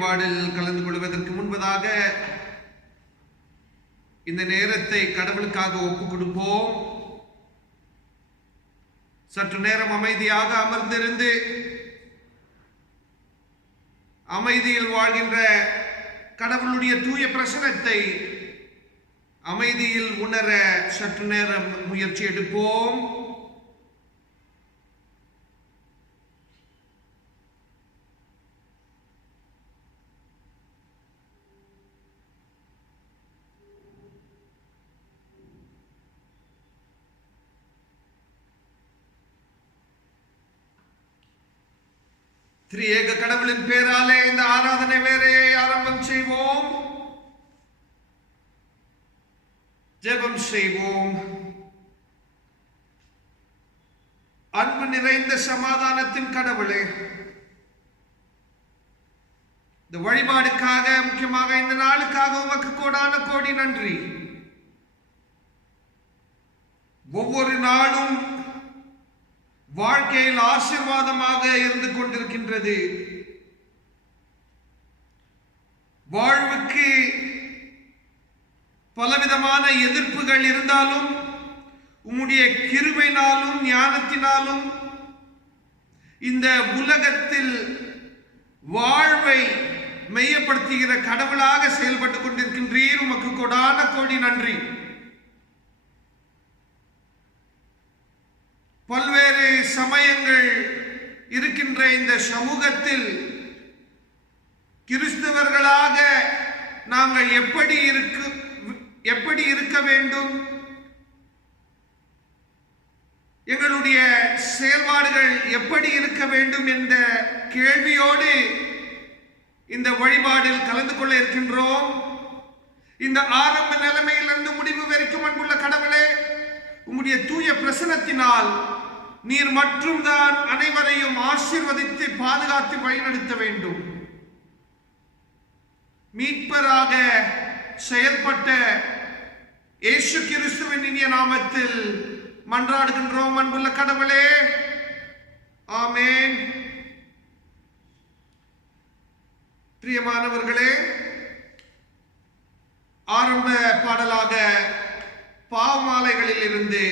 வழிபாடில் கலந்து கொள்வதற்கு முன்பதாக இந்த நேரத்தை கடவுளுக்காக ஒப்புக் கொடுப்போம். சற்று நேரம் அமைதியாக அமர்ந்திருந்து அமைதியில் வாழ்கின்ற கடவுளுடைய தூய பிரசன்னத்தை அமைதியில் உணர சற்று நேரம் முயற்சி எடுப்போம். திரியேக கடவுளின் பேராலே இந்த ஆராதனை வேலையை ஆரம்பம் செய்வோம். ஜெபம் செய்வோம். அன்பு நிறைந்த சமாதானத்தின் கடவுளே, இந்த வழிபாடுக்காக, முக்கியமாக இந்த நாளுக்காக உமக்கு கோடான கோடி நன்றி. ஒவ்வொரு நாளும் வாழ்க்கையில் ஆசீர்வாதமாக இருந்து கொண்டிருக்கின்றது. வாழ்வுக்கு பலவிதமான எதிர்ப்புகள் இருந்தாலும் உம்முடைய கிருபையினாலும் ஞானத்தினாலும் இந்த உலகத்தில் வாழ்வை மெய்யப்படுத்துகிற கடவுளாக செயல்பட்டுக் கொண்டிருக்கின்றீர். உமக்கு கோடான கோடி நன்றி. பல்வேறு சமயங்கள் இருக்கின்ற இந்த சமூகத்தில் கிறிஸ்தவர்களாக நாங்கள் எப்படி இருக்க வேண்டும், எங்களுடைய செயல்பாடுகள் எப்படி இருக்க வேண்டும் என்ற கேள்வியோடு இந்த வழிபாடில் கலந்து கொள்ள இருக்கின்றோம். இந்த ஆரம்ப நிலைமையிலிருந்து முடிவு வரைக்கும் அன்புள்ள கடவுளே, உம்முடைய தூய பிரசன்னத்தினால் நீர் மற்றும் தான் அனைவரையும் ஆசீர்வதித்து பாதுகாத்து வழிநடத்த வேண்டும். மீட்பராக செயல்பட்ட இயேசு கிறிஸ்துவின் இனிய நாமத்தில் மன்றாடுகின்றோம் அன்புள்ள கடவுளே, ஆமென். பிரியமானவர்களே, ஆரம்ப பாடலாக பாவமாலைகளில் இருந்து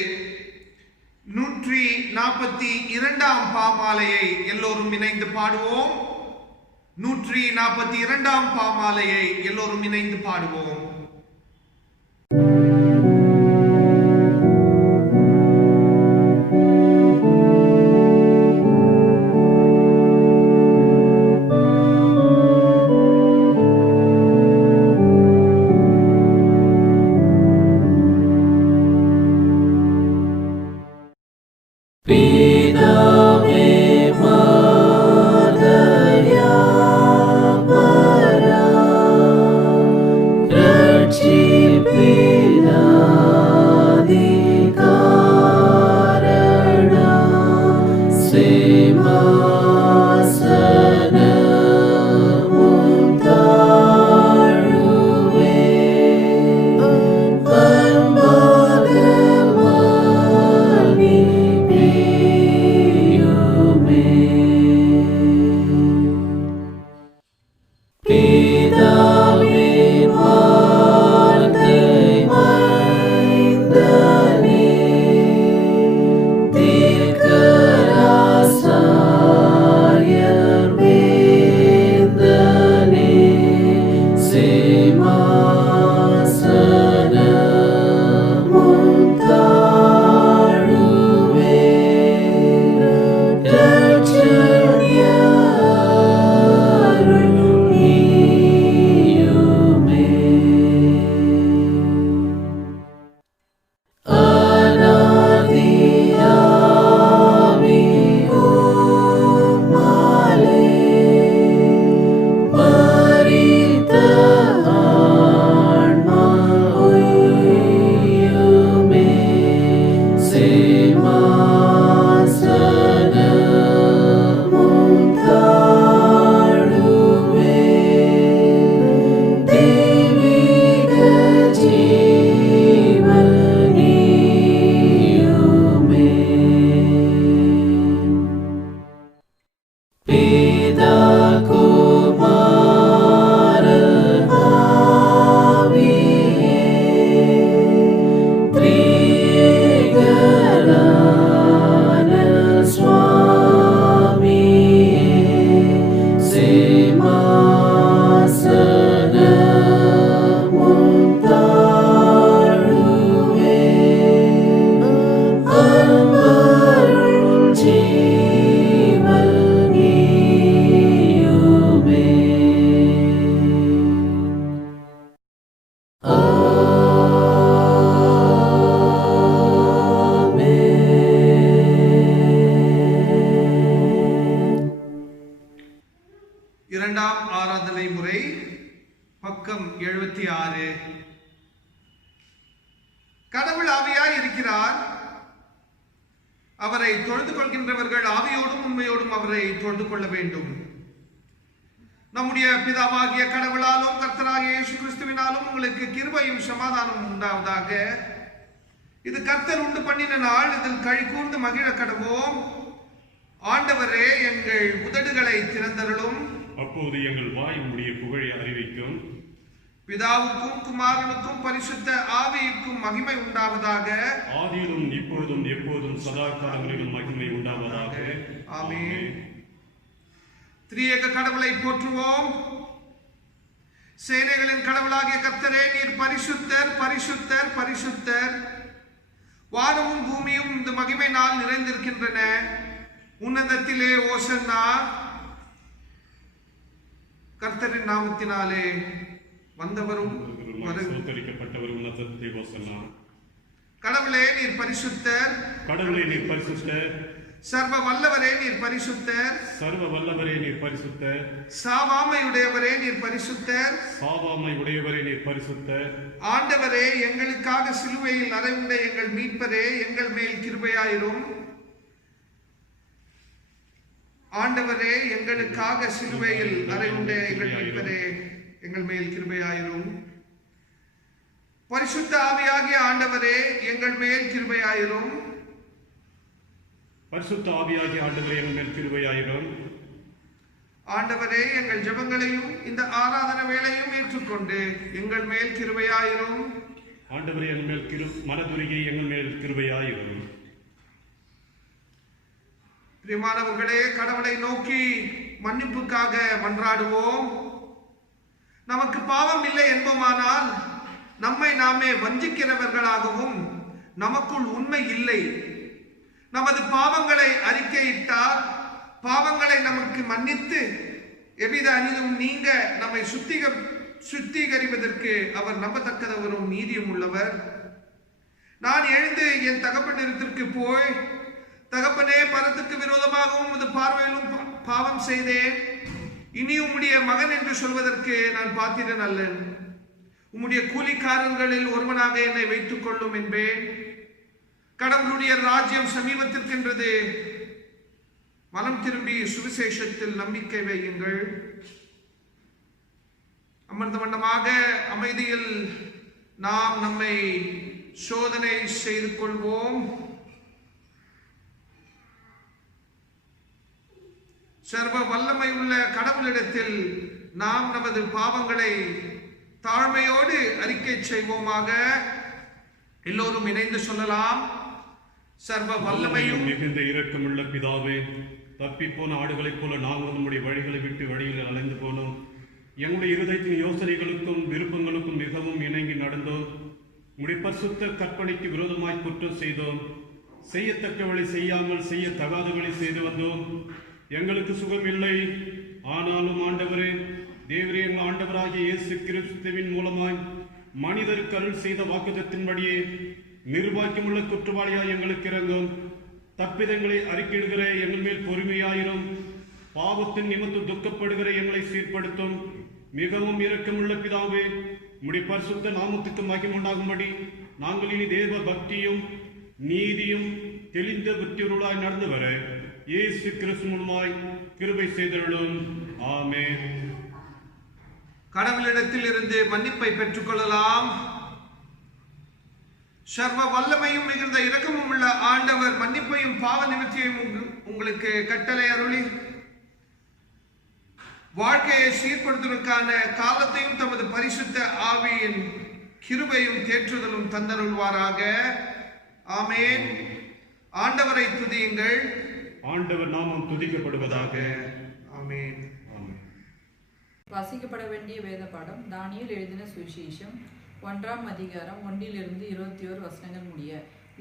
142ஆம் பாவமாலையை எல்லோரும் இணைந்து பாடுவோம். 142ஆம் பாவமாலையை எல்லோரும் இணைந்து பாடுவோம். Pida இருக்கிறார். அவரை தொழுது கொள்கின்றவர்கள் ஆவியோடும் உண்மையோடும் அவரை தொழுது கொள்ள வேண்டும். நம்முடைய பிதாவாகிய கடவுளாலும் கர்த்தராகிய இயேசு கிறிஸ்துவினாலும் உங்களுக்கு கிருபையும் சமாதானமும் உண்டாவதாக. இது கர்த்தர் உண்டு பண்ணின நாள், இதில் களி கூர்ந்து மகிழ கடவோம். ஆண்டவரே, எங்கள் உதடுகளை திறந்தருளும். அப்போது எங்கள் வாய் உம்முடைய புகழை அறிவிக்கும். பிதாவுக்கும் குமாரனுக்கும் பரிசுத்த ஆவியிற்கும் மகிமை உண்டாவதாக. ஆதியிலும் இப்பொழுதும் எப்போதும் சதா காலங்களிலும் மகிமை உண்டாவதாக. ஆமென். திரியேக கடவுளை போற்றுவோம். சேனைகளின் கடவுளாகிய கர்த்தரே, நீர் பரிசுத்தர், பரிசுத்தர், பரிசுத்தர். வானமும் பூமியும் இந்த மகிமையினால் நிறைந்திருக்கின்றன. உன்னதத்திலே ஓசன்னா. கர்த்தரின் நாமத்தினாலே வந்தவரும் சோதரிக்கப்பட்டவர் உன்னதத்திலே ஓசன்னா. கடவுளே, நீர் பரிசுத்தர். கடவுளே, நீர் பரிசுத்தர். சர்வ வல்லவரே, நீர் பரிசுத்தர். சர்வ வல்லவரே, நீர் பரிசுத்தர். சாவாமையுடையவரே, நீர் பரிசுத்தர். சாவாமை உடையவரே, நீர் பரிசுத்தர். ஆண்டவரே, எங்களுக்காக சிலுவையில் அறையுண்ட எங்கள் மீட்பரே, எங்கள் மேல் கிருபையாயிரும். ஆண்டவரே, எங்களுக்காக சிலுவையில் அறையுண்ட எங்கள் மீட்பரே, எங்கள் மேல் கிருபையாயிரும். பரிசுத்த ஆவியாகிய ஆண்டவரே, எங்கள் மேல் கிருபையாயிரும். பரிசுத்த ஆவியாகிய ஆண்டவரே, எங்கள் மேல் கிருபையாயிரும். ஆண்டவரே, எங்கள் ஜெபங்களையும் இந்த ஆராதனை வேளையும் ஏற்றுக்கொண்டு எங்கள் மேல் கிருபையாயிரும். ஆண்டவரே, எங்கள் மேல் மனதுருகி எங்கள் மேல் கிருபையாயிரும். பிரியமானவர்களே, கடவுளை நோக்கி மன்னிப்புக்காக மன்றாடுவோம். நமக்கு பாவம் இல்லை என்போமானால் நம்மை நாமே வஞ்சிக்கிறவர்களாகவும் நமக்குள் உண்மை இல்லை. நமது பாவங்களை அறிக்கையிட்டால் பாவங்களை நமக்கு மன்னித்து எவ்வித அநீதியும் நீங்க நம்மை சுத்திகரிப்பதற்கு அவர் நம்பத்தக்கதவரும் நீதியும் உள்ளவர். நான் எழுந்து என் தகப்பனிடத்திற்கு போய், தகப்பனே, பரத்துக்கு விரோதமாகவும் உமது பார்வையிலும் பாவம் செய்தேன். இனி உம்முடைய மகன் என்று சொல்வதற்கு நான் பாத்திரன் அல்லன். உம்முடைய கூலிக்காரர்களில் ஒருவனாக என்னை வைத்துக் கொள்ளும் என்பேன். கடவுளுடைய ராஜ்யம் சமீபத்திற்கின்றது. மனம் திரும்பி சுவிசேஷத்தில் நம்பிக்கை வையுங்கள். அமர்ந்த வண்ணமாக அமைதியில் நாம் நம்மை சோதனை செய்து கொள்வோம். சர்வ வல்லமை உள்ள கடவுளிடத்தில் நாம் நமது பாவங்களை தாழ்மையோடு அறிக்கை செய்வோமாக. எல்லோரும் இணைந்து சொல்லலாம். சர்வ வல்லமையும் மிகுந்த இரக்கமுள்ள பிதாவே, தப்பிப்போன ஆடுகளைப் போல நாங்கள் நம்முடைய வழிகளை விட்டு வழியில் அலைந்து போனோம். எங்களுடைய இருதயத்தின் யோசனைகளுக்கும் விருப்பங்களுக்கும் மிகவும் இணங்கி நடந்தோம். உம்முடைய பரிசுத்த கற்பனைக்கு விரோதமாய் குற்றம் செய்தோம். செய்யத்தக்கவளை செய்யாமல் செய்யத்தகாதவளை செய்து வந்தோம். எங்களுக்கு சுகம் இல்லை. ஆனாலும் ஆண்டவரே, தேவரே, எங்கள் ஆண்டவராகிய இயேசு கிறிஸ்துவின் மூலமாய் மனிதருக்கு அருள் செய்த வாக்குத்தத்தின்படியே நிர்வாகியமுள்ள குற்றவாளியாய் எங்களுக்கு இறங்கும். தப்பிதங்களை அறிக்கையிடுகிற எங்கள் மேல் பொறுமையாயிரும். பாவத்தின் நிமித்தம் துக்கப்படுகிற எங்களை சீர்படுத்தும். மிகவும் இரக்கமுள்ள பிதாவே, உம்முடைய பரிசுத்த நாமத்துக்கு மகிமுண்டாகும்படி நாங்கள் இனி தேவ பக்தியும் நீதியும் தெளிந்த புத்தியுருளாய் நடந்து வர இயேசு கிறிஸ்து மூலமாய் கிருபை செய்தருளும். ஆமென். கடவுளிடத்தில் இருந்து மன்னிப்பை பெற்றுக் கொள்ளலாம். சர்வ வல்லமையும் மிகுந்த இரக்கமும் உள்ள ஆண்டவர் மன்னிப்பையும் பாவ நிவர்த்தியையும் உங்களுக்கு கட்டளை அருளி வாழ்க்கையை சீர்படுத்துவதற்கான காலத்தையும் தமது பரிசுத்த ஆவியின் கிருபையும் தேற்றுதலும் தந்தருள்வாராக. ஆமென். ஆண்டவரை துதியுங்கள். ஆண்டவர் நாமம் துதிக்கப்படுவதாக. ஆமென். வாசிக்கப்பட வேண்டிய வேத பாடம் தானியேல் எழுதின சுவிசேஷம் 1ஆம் அதிகாரம் 1 - 21 வசனங்கள் முடிய.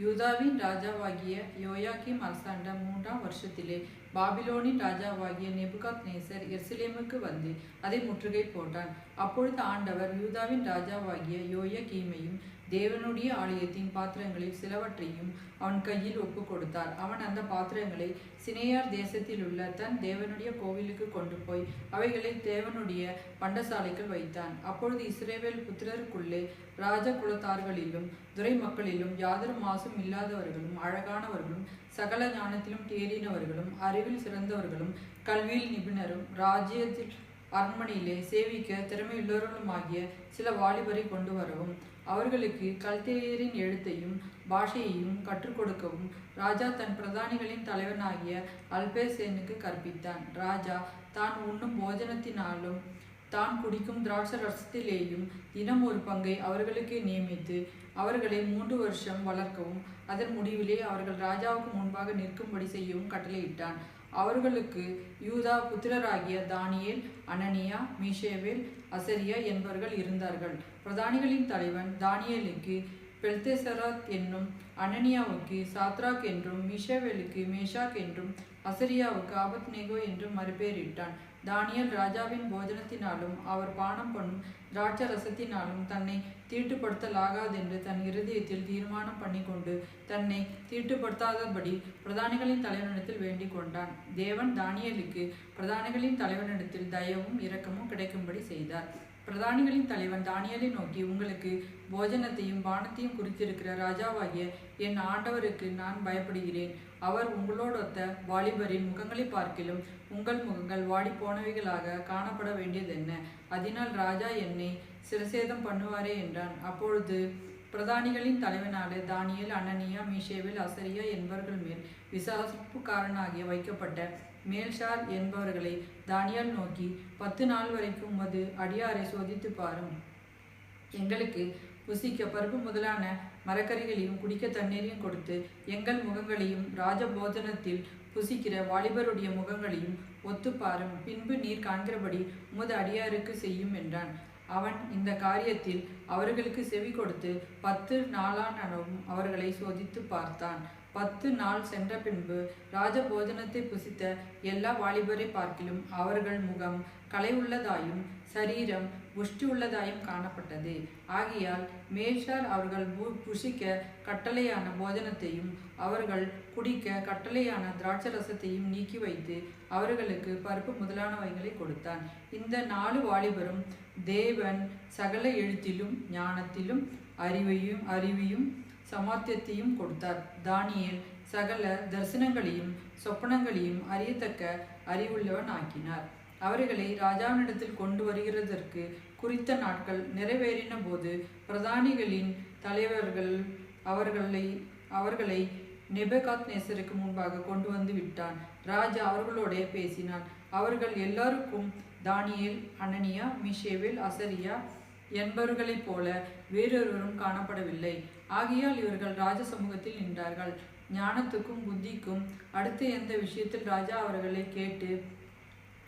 யூதாவின் ராஜாவாகிய யோயாக்கீம் அரசாண்ட 3ஆம் வருஷத்திலே பாபிலோனின் ராஜாவாகிய நேபுகாத்நேசர் எருசலேமுக்கு வந்து அதை முற்றுகை போட்டான். அப்பொழுது ஆண்டவர் யூதாவின் ராஜாவாகிய யோயாக்கீமையும் தேவனுடைய ஆலயத்தின் பாத்திரங்களில் சிலவற்றையும் அவன் கையில் ஒப்பு கொடுத்தார். அவன் அந்த பாத்திரங்களை சினேயார் தேசத்தில் உள்ள தன் தேவனுடைய கோவிலுக்கு கொண்டு போய் அவைகளை தேவனுடைய பண்டசாலைக்குள் வைத்தான். அப்பொழுது இஸ்ரவேல் புத்திரருக்குள்ளே ராஜ குலத்தார்களிலும் துரை மக்களிலும் யாதொரு மாசும் இல்லாதவர்களும் அழகானவர்களும் சகல ஞானத்திலும் தேறினவர்களும் அறிவில் சிறந்தவர்களும் கல்வியில் நிபுணரும் ராஜ்யத்தில் அரண்மனையிலே சேவிக்க திறமையுள்ளவர்களுமாகிய சில வாலிபரை கொண்டு வரவும் அவர்களுக்கு கல்தேயரின் எழுத்தையும் பாஷையையும் கற்றுக் கொடுக்கவும் ராஜா தன் பிரதானிகளின் தலைவனாகிய அல்பேசேனுக்கு கற்பித்தான். ராஜா தான் உண்ணும் போஜனத்தினாலும் தான் குடிக்கும் திராட்சை ரசத்திலேயும் தினம் ஒரு பங்கை அவர்களுக்கு நியமித்து அவர்களை 3 வருஷம் வளர்க்கவும் அதன் முடிவிலே அவர்கள் ராஜாவுக்கு முன்பாக நிற்கும்படி செய்யவும் கட்டளையிட்டான். அவர்களுக்கு யூதா புத்திரராகிய தானியேல், அனனியா, மீஷேவேல், அசரியா என்பவர்கள் இருந்தார்கள். பிரதானிகளின் தலைவன் தானியேலுக்கு பெல்தெசராத் என்னும், அனனியாவுக்கு சாத்ராக் என்றும், மீஷேவேலுக்கு மேஷாக் என்றும், அசரியாவுக்கு ஆபத்நேகோ என்றும் மறுபெயரிட்டான். தானியேல் ராஜாவின் போஜனத்தினாலும் அவர் பானம் பண்ணும் திராட்சை ரசத்தினாலும் தன்னை தீட்டுப்படுத்தலாகாதென்று தன் இருதயத்தில் தீர்மானம் பண்ணி கொண்டு தன்னை தீட்டுப்படுத்தாதபடி பிரதானிகளின் தலைவனிடத்தில் வேண்டிக் கொண்டான். தேவன் தானியேலுக்கு பிரதானிகளின் தலைவனிடத்தில் தயவும் இரக்கமும் கிடைக்கும்படி செய்தார். பிரதானிகளின் தலைவன் தானியேலை நோக்கி, உங்களுக்கு போஜனத்தையும் பானத்தையும் குறித்திருக்கிற ராஜாவாகிய என் ஆண்டவருக்கு நான் பயப்படுகிறேன். அவர் உங்களோடொத்த வாலிபரின் முகங்களை பார்க்கிலும் உங்கள் முகங்கள் வாடி போனவைகளாக காணப்பட வேண்டியதென்ன? அதனால் ராஜா என்னை சிரசேதம் பண்ணுவாரே என்றான். அப்பொழுது பிரதானிகளின் தலைவனால தானியேல், அனனியா, மீஷேவேல், அசரியா என்பவர்கள் மேல் விசாரிப்புக்காரனாகிய வைக்கப்பட்ட மேல்ஷார் என்பவர்களை தானியேல் நோக்கி, 10 நாள் வரைக்கும் உமது அடியாரை சோதித்து பாரும். எங்களுக்கு புசிக்க பருப்பு முதலான மரக்கறிகளையும் குடிக்க தண்ணீரையும் கொடுத்து எங்கள் முகங்களையும் ராஜபோஜனத்தில் புசிக்கிற வாலிபருடைய முகங்களையும் ஒத்துப்பாரும். பின்பு நீர் காண்கிறபடி உமது அடியாருக்கு செய்யும் என்றான். அவன் இந்த காரியத்தில் அவர்களுக்கு செவி கொடுத்து 10 நாளானவும் அவர்களை சோதித்து பார்த்தான். 10 நாள் சென்ற பின்பு ராஜபோஜனத்தை புசித்த எல்லா வாலிபரை பார்க்கிலும் அவர்கள் முகம் களை உள்ளதாயும் சரீரம் புஷ்டி உள்ளதாயும் காணப்பட்டது. ஆகையால் மேல்ஷார் அவர்கள் புசிக்க கட்டளையான போஜனத்தையும் அவர்கள் குடிக்க கட்டளையான திராட்சை ரசத்தையும் நீக்கி வைத்து அவர்களுக்கு பருப்பு முதலானவைகளை கொடுத்தான். இந்த 4 வாலிபரும் தேவன் சகல எழுத்திலும் ஞானத்திலும் அறிவையும் சமாத்தியத்தையும் கொடுத்தார். தானியேல் சகல தரிசனங்களையும் சொப்பனங்களையும் அறியத்தக்க அறிவுள்ளவன் ஆக்கினார். அவர்களை ராஜாவினிடத்தில் கொண்டு வருகிறதற்கு குறித்த நாட்கள் நிறைவேறின போது பிரதானிகளின் தலைவர்கள் அவர்களை நேபுகாத்நேசருக்கு முன்பாக கொண்டு வந்து விட்டான். ராஜா அவர்களோட பேசினான். அவர்கள் எல்லாருக்கும் தானியேல், அனனியா, மீஷேவேல், அசரியா என்பவர்களைப் போல வேறொருவரும் காணப்படவில்லை. ஆகையால் இவர்கள் ராஜ சமூகத்தில் நின்றார்கள். ஞானத்துக்கும் புத்திக்கும் அடுத்த எந்த விஷயத்தில் ராஜா அவர்களை கேட்டு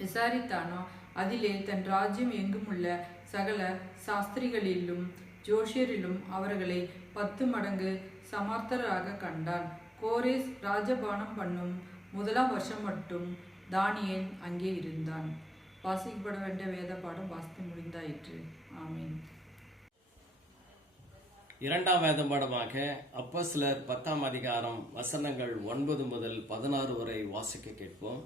விசாரித்தானோ அதிலே தன் ராஜ்யம் எங்குமுள்ள சகல சாஸ்திரிகளிலும் ஜோஷியரிலும் அவர்களை 10 மடங்கு சமர்த்தராக கண்டான். கோரேஸ் ராஜபானம் பண்ணும் 1ஆம் வருஷம் மட்டும் தானியேல் அங்கே இருந்தான். வாசிக்கப்பட வேண்டிய வேத பாடம் வாசித்து முடிந்தாயிற்று. ஆமீன். 2ஆம் வேத பாடமாக அப்போஸ்தலர் 10ஆம் அதிகாரம் வசனங்கள் 9 முதல் 16 வரை வாசிக்க கேட்போம்.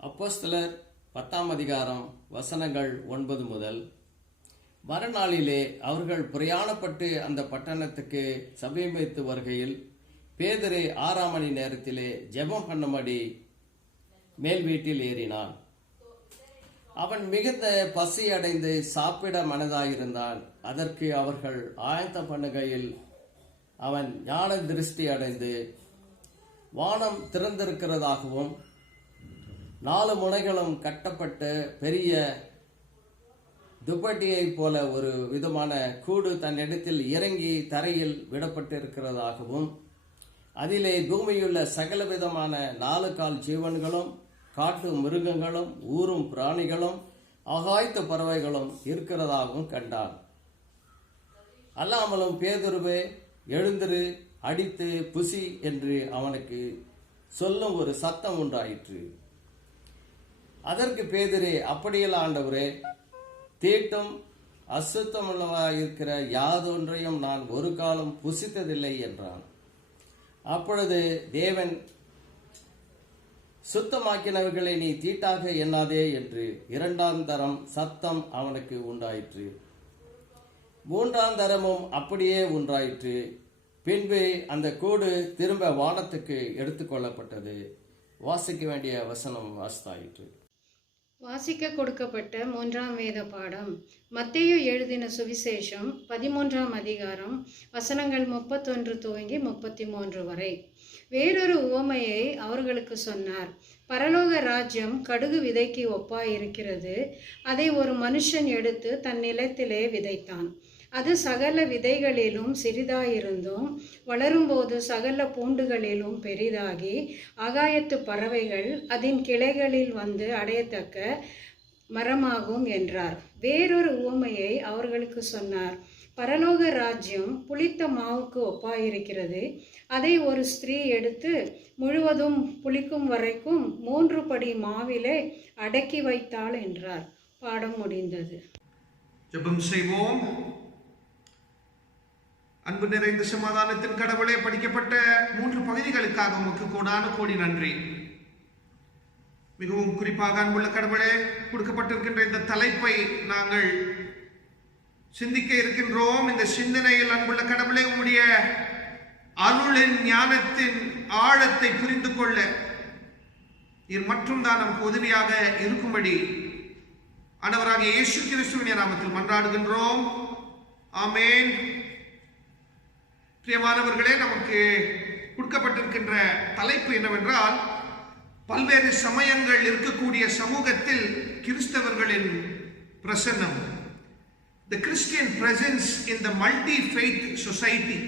அப்போஸ்தலர் 10ஆம் அதிகாரம் வசனங்கள் 9 முதல். மறுநாளிலே அவர்கள் பிரயாணப்பட்டு அந்த பட்டணத்துக்கு சமீபித்து வருகையில் பேதுரு 6ஆம் மணி நேரத்திலே ஜெபம் பண்ணும்படி மேல் வீட்டில் ஏறினான். அவன் மிகுந்த பசி அடைந்து சாப்பிட மனதாயிருந்தான். அதற்கு அவர்கள் ஆயத்தம் பண்ணுகையில் அவன் ஞான திருஷ்டி அடைந்து வானம் திறந்திருக்கிறதாகவும் 4 முனைகளும் கட்டப்பட்ட பெரிய துப்பட்டியை போல ஒரு விதமான கூடு தன்னிடத்தில் இறங்கி தரையில் விடப்பட்டிருக்கிறதாகவும் அதிலே பூமியுள்ள சகல விதமான 4 கால் ஜீவன்களும் காட்டு மிருகங்களும் ஊரும் பிராணிகளும் ஆகாய்த்த பறவைகளும் இருக்கிறதாகவும் கண்டான். அல்லாமலும் பேதுருவே, எழுந்திரு, அடித்து புசி என்று அவனுக்கு சொல்லும் ஒரு சத்தம் உண்டாயிற்று. அதற்கு பேதுரு, அப்படியல்ல ஆண்டவரே, தீட்டும் அசுத்தமுள்ளவாயிருக்கிற யாதொன்றையும் நான் ஒரு காலம் புசித்ததில்லை என்றான். அப்பொழுது தேவன், சுத்தமாக்கினவர்களை நீ தீட்டாக எண்ணாதே என்று 2ஆம் தரம் சத்தம் அவனுக்கு உண்டாயிற்று. 3ஆம் தரமும் அப்படியே உண்டாயிற்று. பின்பு அந்த கூடு திரும்ப வானத்துக்கு எடுத்துக்கொள்ளப்பட்டது. வாசிக்க வேண்டிய வசனம் வாசித்தாயிற்று. வாசிக்க கொடுக்கப்பட்ட 3ஆம் வேத பாடம். மத்தேயு எழுதின சுவிசேஷம் 13ஆம் அதிகாரம் வசனங்கள் 31 துவங்கி 33 வரை. வேறொரு உவமையை அவர்களுக்கு சொன்னார். பரலோக ராஜ்யம் கடுகு விதைக்கு ஒப்பாயிருக்கிறது. அதை ஒரு மனுஷன் எடுத்து தன் நிலத்திலே விதைத்தான். அது சகல விதைகளிலும் சிறிதாயிருந்தும் வளரும்போது சகல பூண்டுகளிலும் பெரிதாகி ஆகாயத்து பறவைகள் அதன் கிளைகளில் வந்து அடையத்தக்க மரமாகும் என்றார். வேறொரு உவமையை அவர்களுக்கு சொன்னார். பரலோக ராஜ்யம் புளித்த மாவுக்கு ஒப்பாயிருக்கிறது. அதை ஒரு ஸ்திரீ எடுத்து முழுவதும் புளிக்கும் வரைக்கும் 3 படி மாவிலே அடக்கி வைத்தாள் என்றார். பாடம் முடிந்தது. ஜெபம் செய்வோம். அன்பு நிறைந்த சமாதானத்தின் கடவுளே, படிக்கப்பட்ட 3 பகுதிகளுக்காக உமக்கு கோடான கோடி நன்றி. மிகவும் குறிப்பாக அன்புள்ள கடவுளே, கொடுக்கப்பட்டிருக்கின்ற இந்த தலைப்பை நாங்கள் சிந்திக்க இருக்கின்றோம். இந்த சிந்தனையில் அன்புள்ள கடவுளே, உம்முடைய அருளின் ஞானத்தின் ஆழத்தை புரிந்து கொள்ள இது மற்றும் தான் நமக்கு உதவியாக இருக்கும்படி ஆண்டவராகிய இயேசு கிறிஸ்துவின் நாமத்தில் மன்றாடுகின்றோம். ஆமென். பிரியமானவர்களே, நமக்கு கொடுக்கப்பட்டிருக்கின்ற தலைப்பு என்னவென்றால், பல்வேறு சமயங்கள் இருக்கக்கூடிய சமூகத்தில் கிறிஸ்தவர்களின் பிரசன்னம். The Christian presence in the multi-faith society.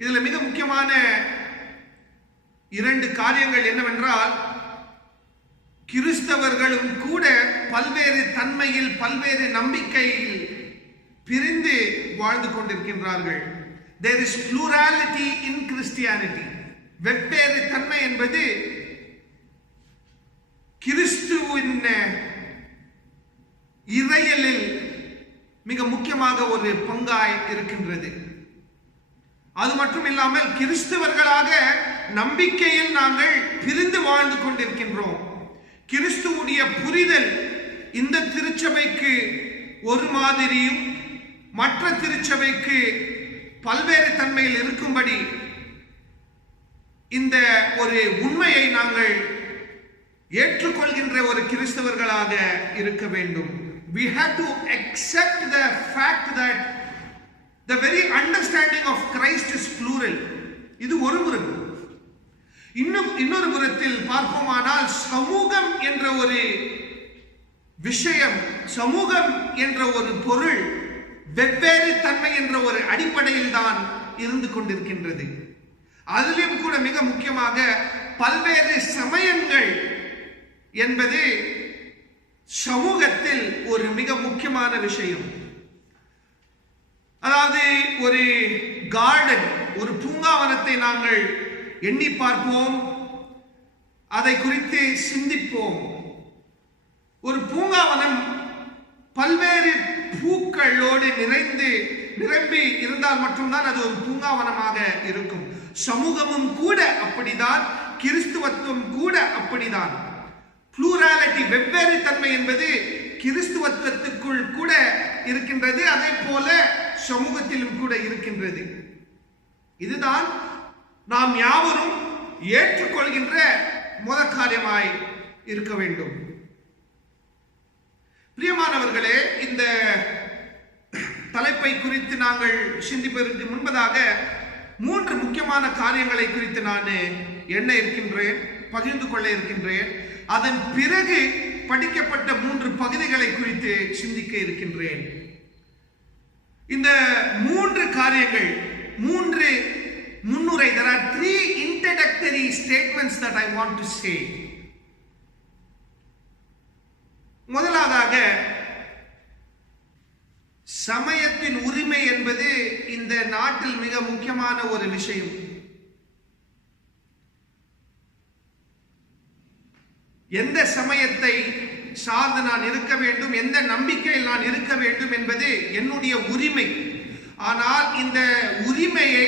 இதில் மிக முக்கியமான 2 காரியங்கள் என்னவென்றால், கிறிஸ்தவர்களும் கூட பல்வேறு தன்மையில் பல்வேறு நம்பிக்கையில் பிரிந்து வாழ்ந்து கொண்டிருக்கின்றார்கள். There is plurality in Christianity. வெவ்வேறு தன்மை என்பது கிறிஸ்துவின் இறையலில் மிக முக்கியமாக ஒரு பங்காய் இருக்கின்றது. அது மட்டும் இல்லாமல் கிறிஸ்தவர்களாக நம்பிக்கையில் நாங்கள் பிரிந்து வாழ்ந்து கொண்டிருக்கின்றோம். கிறிஸ்துவுடைய புரிதல் இந்த திருச்சபைக்கு ஒரு மாதிரியும் மற்ற திருச்சபைக்கு பல்வேறு தன்மையில் இருக்கும்படி இந்த ஒரு உண்மையை நாங்கள் ஏற்றுக்கொள்கின்ற ஒரு கிறிஸ்தவர்களாக இருக்க வேண்டும். We have to accept the fact that the very understanding of Christ is plural. இது ஒரு புறம். இன்னொரு புறத்தில் பார்ப்போமானால், சமூகம் என்ற ஒரு விஷயம், சமூகம் என்ற ஒரு பொருள் வெவ்வேறு தன்மை என்ற ஒரு அடிப்படையில் தான் இருந்து கொண்டிருக்கின்றது. அதிலும் கூட மிக முக்கியமாக பல்வேறு சமயங்கள் என்பது சமூகத்தில் ஒரு மிக முக்கியமான விஷயம். அதாவது ஒரு கார்டன், ஒரு பூங்காவனத்தை நாங்கள் எண்ணி பார்ப்போம், அதை குறித்து சிந்திப்போம். ஒரு பூங்காவனம் பல்வேறு பூக்களோடு நிரம்பி இருந்தால் மட்டும்தான் அது ஒரு பூங்காவனமாக இருக்கும். சமூகமும் கூட அப்படிதான், கிறிஸ்துவத்துவம் கூட அப்படிதான். புளூராலிட்டி, வெவ்வேறு தன்மை என்பது கிறிஸ்துவத்துவத்துக்குள் கூட இருக்கின்றது, அதே போல சமூகத்திலும் கூட இருக்கின்றது. இதுதான் நாம் யாவரும் ஏற்றுக்கொள்கின்ற முதல் காரியமாய் இருக்க வேண்டும். பிரியமானவர்களே, இந்த தலைப்பை குறித்து நாங்கள் சிந்திப்பதற்கு முன்பதாக 3 முக்கியமான காரியங்களை குறித்து நான் எண்ண இருக்கின்றேன், பகிர்ந்து கொள்ள இருக்கின்றேன். அதன் பிறகு படிக்கப்பட்ட 3 பகுதிகளை குறித்து சிந்திக்க இருக்கின்றேன். இந்த 3 காரியங்கள், 3 முன்னுரை. There are 3 introductory statements that I want to say. முதலாவதாக, சமயத்தின் உரிமை என்பது இந்த நாட்டில் மிக முக்கியமான ஒரு விஷயம். எந்த சமயத்தை சார்ந்து நான் இருக்க வேண்டும், எந்த நம்பிக்கையில் நான் இருக்க வேண்டும் என்பது என்னுடைய உரிமை. ஆனால் இந்த உரிமையை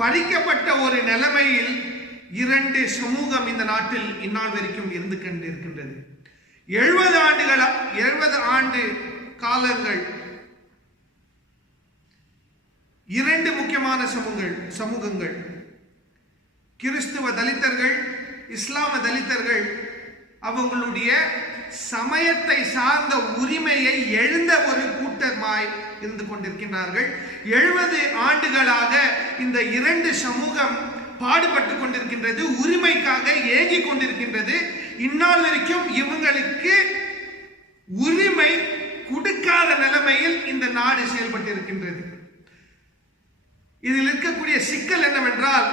பறிக்கப்பட்ட ஒரு நிலைமையில் 2 சமூகம் இந்த நாட்டில் இந்நாள் வரைக்கும் இருந்து கொண்டிருக்கின்றது. 70 ஆண்டு காலங்கள் 2 முக்கியமான சமூகங்கள், கிறிஸ்துவ தலித்தர்கள், இஸ்லாம தலித்தர்கள், அவங்களுடைய சமயத்தை சார்ந்த உரிமையை எழுந்த ஒரு கூட்டமாய் இருந்து கொண்டிருக்கின்றார்கள். 70 ஆண்டுகளாக இந்த 2 சமூகம் பாடுபட்டு கொண்டிருக்கின்றது, உரிமைக்காக ஏங்கிக் கொண்டிருக்கின்றது. இந்நாள் வரைக்கும் இவங்களுக்கு உரிமை கொடுக்காத நிலைமையில் இந்த நாடு செயல்பட்டு இருக்கின்றது. இதில் இருக்கக்கூடிய சிக்கல் என்னவென்றால்,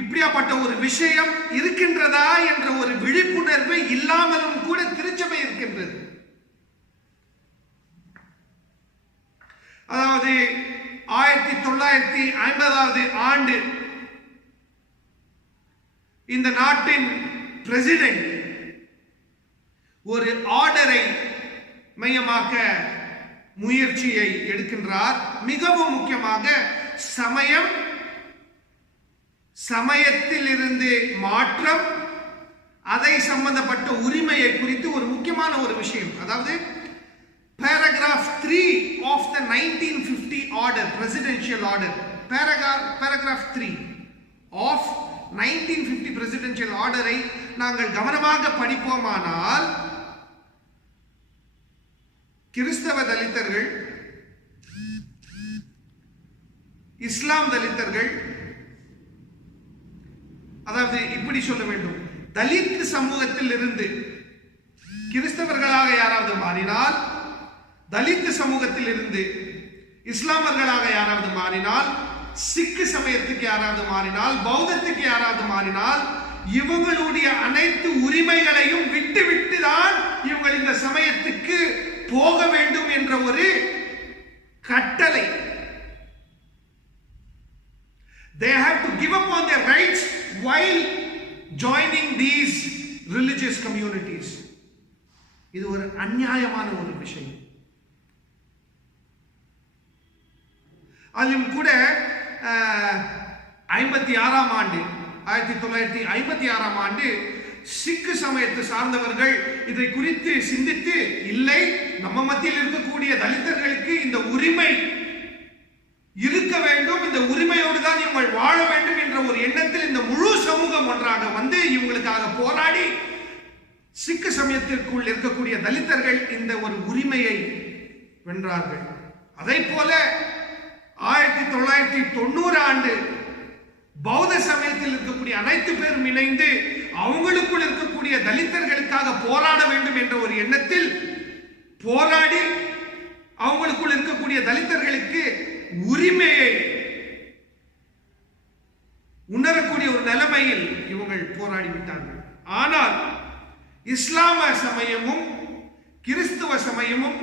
இப்படியாப்பட்ட ஒரு விஷயம் இருக்கின்றதா என்ற ஒரு விழிப்புணர்வு இல்லாமலும் கூட திருச்சபை இருக்கின்றது. அதாவது 1950வது ஆண்டு இந்த நாட்டின் பிரசிடென்ட் ஒரு ஆர்டரை மையமாக்க முயற்சியை எடுக்கின்றார். மிகவும் முக்கியமாக சமயத்தில் இருந்து மாற்றம், அதை சம்பந்தப்பட்ட உரிமையை குறித்து ஒரு முக்கியமான ஒரு விஷயம். அதாவது paragraph 3 of the 1950 order, presidential order, paragraph 3 of 1950 presidential order-ஐ நாங்கள் கவனமாக படிப்போமானால், கிறிஸ்தவ தலித்தர்கள், இஸ்லாம் தலித்தர்கள், அதாவது இப்படி சொல்ல வேண்டும், தலித் சமூகத்தில் இருந்து கிறிஸ்தவர்களாக யாராவது மாறினால், தலித் சமூகத்தில் இருந்து இஸ்லாமர்களாக யாராவது மாறினால், சிக்கு சமயத்துக்கு யாராவது மாறினால், பௌத்தத்துக்கு யாராவது மாறினால், இவங்களுடைய அனைத்து உரிமைகளையும் விட்டு தான் இவங்கள் இந்த சமயத்துக்கு போக வேண்டும் என்ற ஒரு கட்டளை. They have to give up on their rights while joining these religious communities. இது ஒரு அநியாயமான ஒரு விஷயம். அதிலும் கூட 1956ஆம் ஆண்டு சிக்கு சமயத்தை சார்ந்தவர்கள் இதை குறித்து சிந்தித்து, இல்லை, நம்ம மத்தியில் இருக்கக்கூடிய தலித்தர்களுக்கு இந்த உரிமை இருக்க வேண்டும், இந்த உரிமையோடு தான் இவங்க வாழ வேண்டும் என்ற ஒரு எண்ணத்தில் இந்த முழு சமூகம் ஒன்றாக வந்து இவங்களுக்காக போராடி, சிக்கு சமயத்திற்குள் இருக்கக்கூடிய தலித்தர்கள் இந்த ஒரு உரிமையை வென்றார்கள். அதை போல 1990 ஆண்டு பௌத்த சமயத்தில் இருக்கக்கூடிய அனைத்து பேரும் இணைந்து அவங்களுக்குள் இருக்கக்கூடிய தலித்தர்களுக்காக போராட வேண்டும் என்ற ஒரு எண்ணத்தில் போராடி, அவங்களுக்குள் இருக்கக்கூடிய தலித்தர்களுக்கு உரிமையை உணரக்கூடிய ஒரு நிலைமையில் இவங்கள் போராடிவிட்டார்கள். ஆனால் இஸ்லாம சமயமும் கிறிஸ்துவ சமயமும்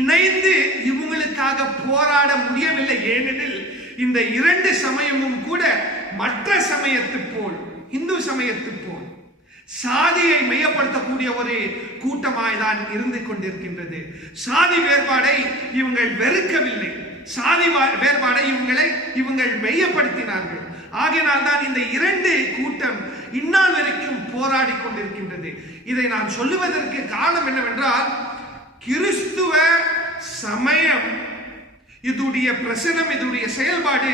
இணைந்து இவங்களுக்காக போராட முடியவில்லை. ஏனெனில் இந்த 2 சமயமும் கூட மற்ற சமயத்து போல், இந்து சமயத்து போல் சாதியை மையப்படுத்தக்கூடிய ஒரு கூட்டமாய் தான் இருந்து கொண்டிருக்கின்றது. சாதி வேறுபாடை இவங்கள் வெறுக்கவில்லை, சாதி வேறுபாடை இவங்கள் மையப்படுத்தினார்கள். ஆகையினால் தான் இந்த 2 கூட்டம் இந்நாள் வரைக்கும் போராடி கொண்டிருக்கின்றது. இதை நான் சொல்லுவதற்கு காரணம் என்னவென்றால், கிறிஸ்துவ சமயம் இதுடைய பிரசனம், இதுடைய செயல்பாடு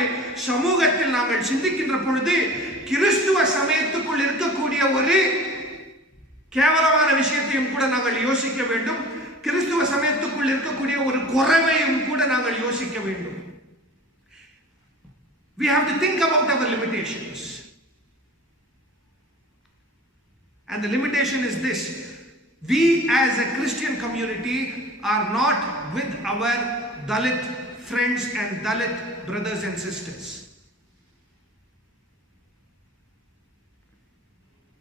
சமூகத்தில் நாங்கள் சிந்திக்கின்ற பொழுது கிறிஸ்துவ சமயத்துக்குள் இருக்கக்கூடிய ஒரு கேவலமான விஷயத்தையும் கூட நாங்கள் யோசிக்க வேண்டும். கிறிஸ்துவ சமயத்துக்குள் இருக்கக்கூடிய ஒரு குறைவையும் கூட நாங்கள் யோசிக்க வேண்டும். We have to think about our limitations. And the limitation is this: we as a Christian community are not with our Dalit friends and Dalit brothers and sisters.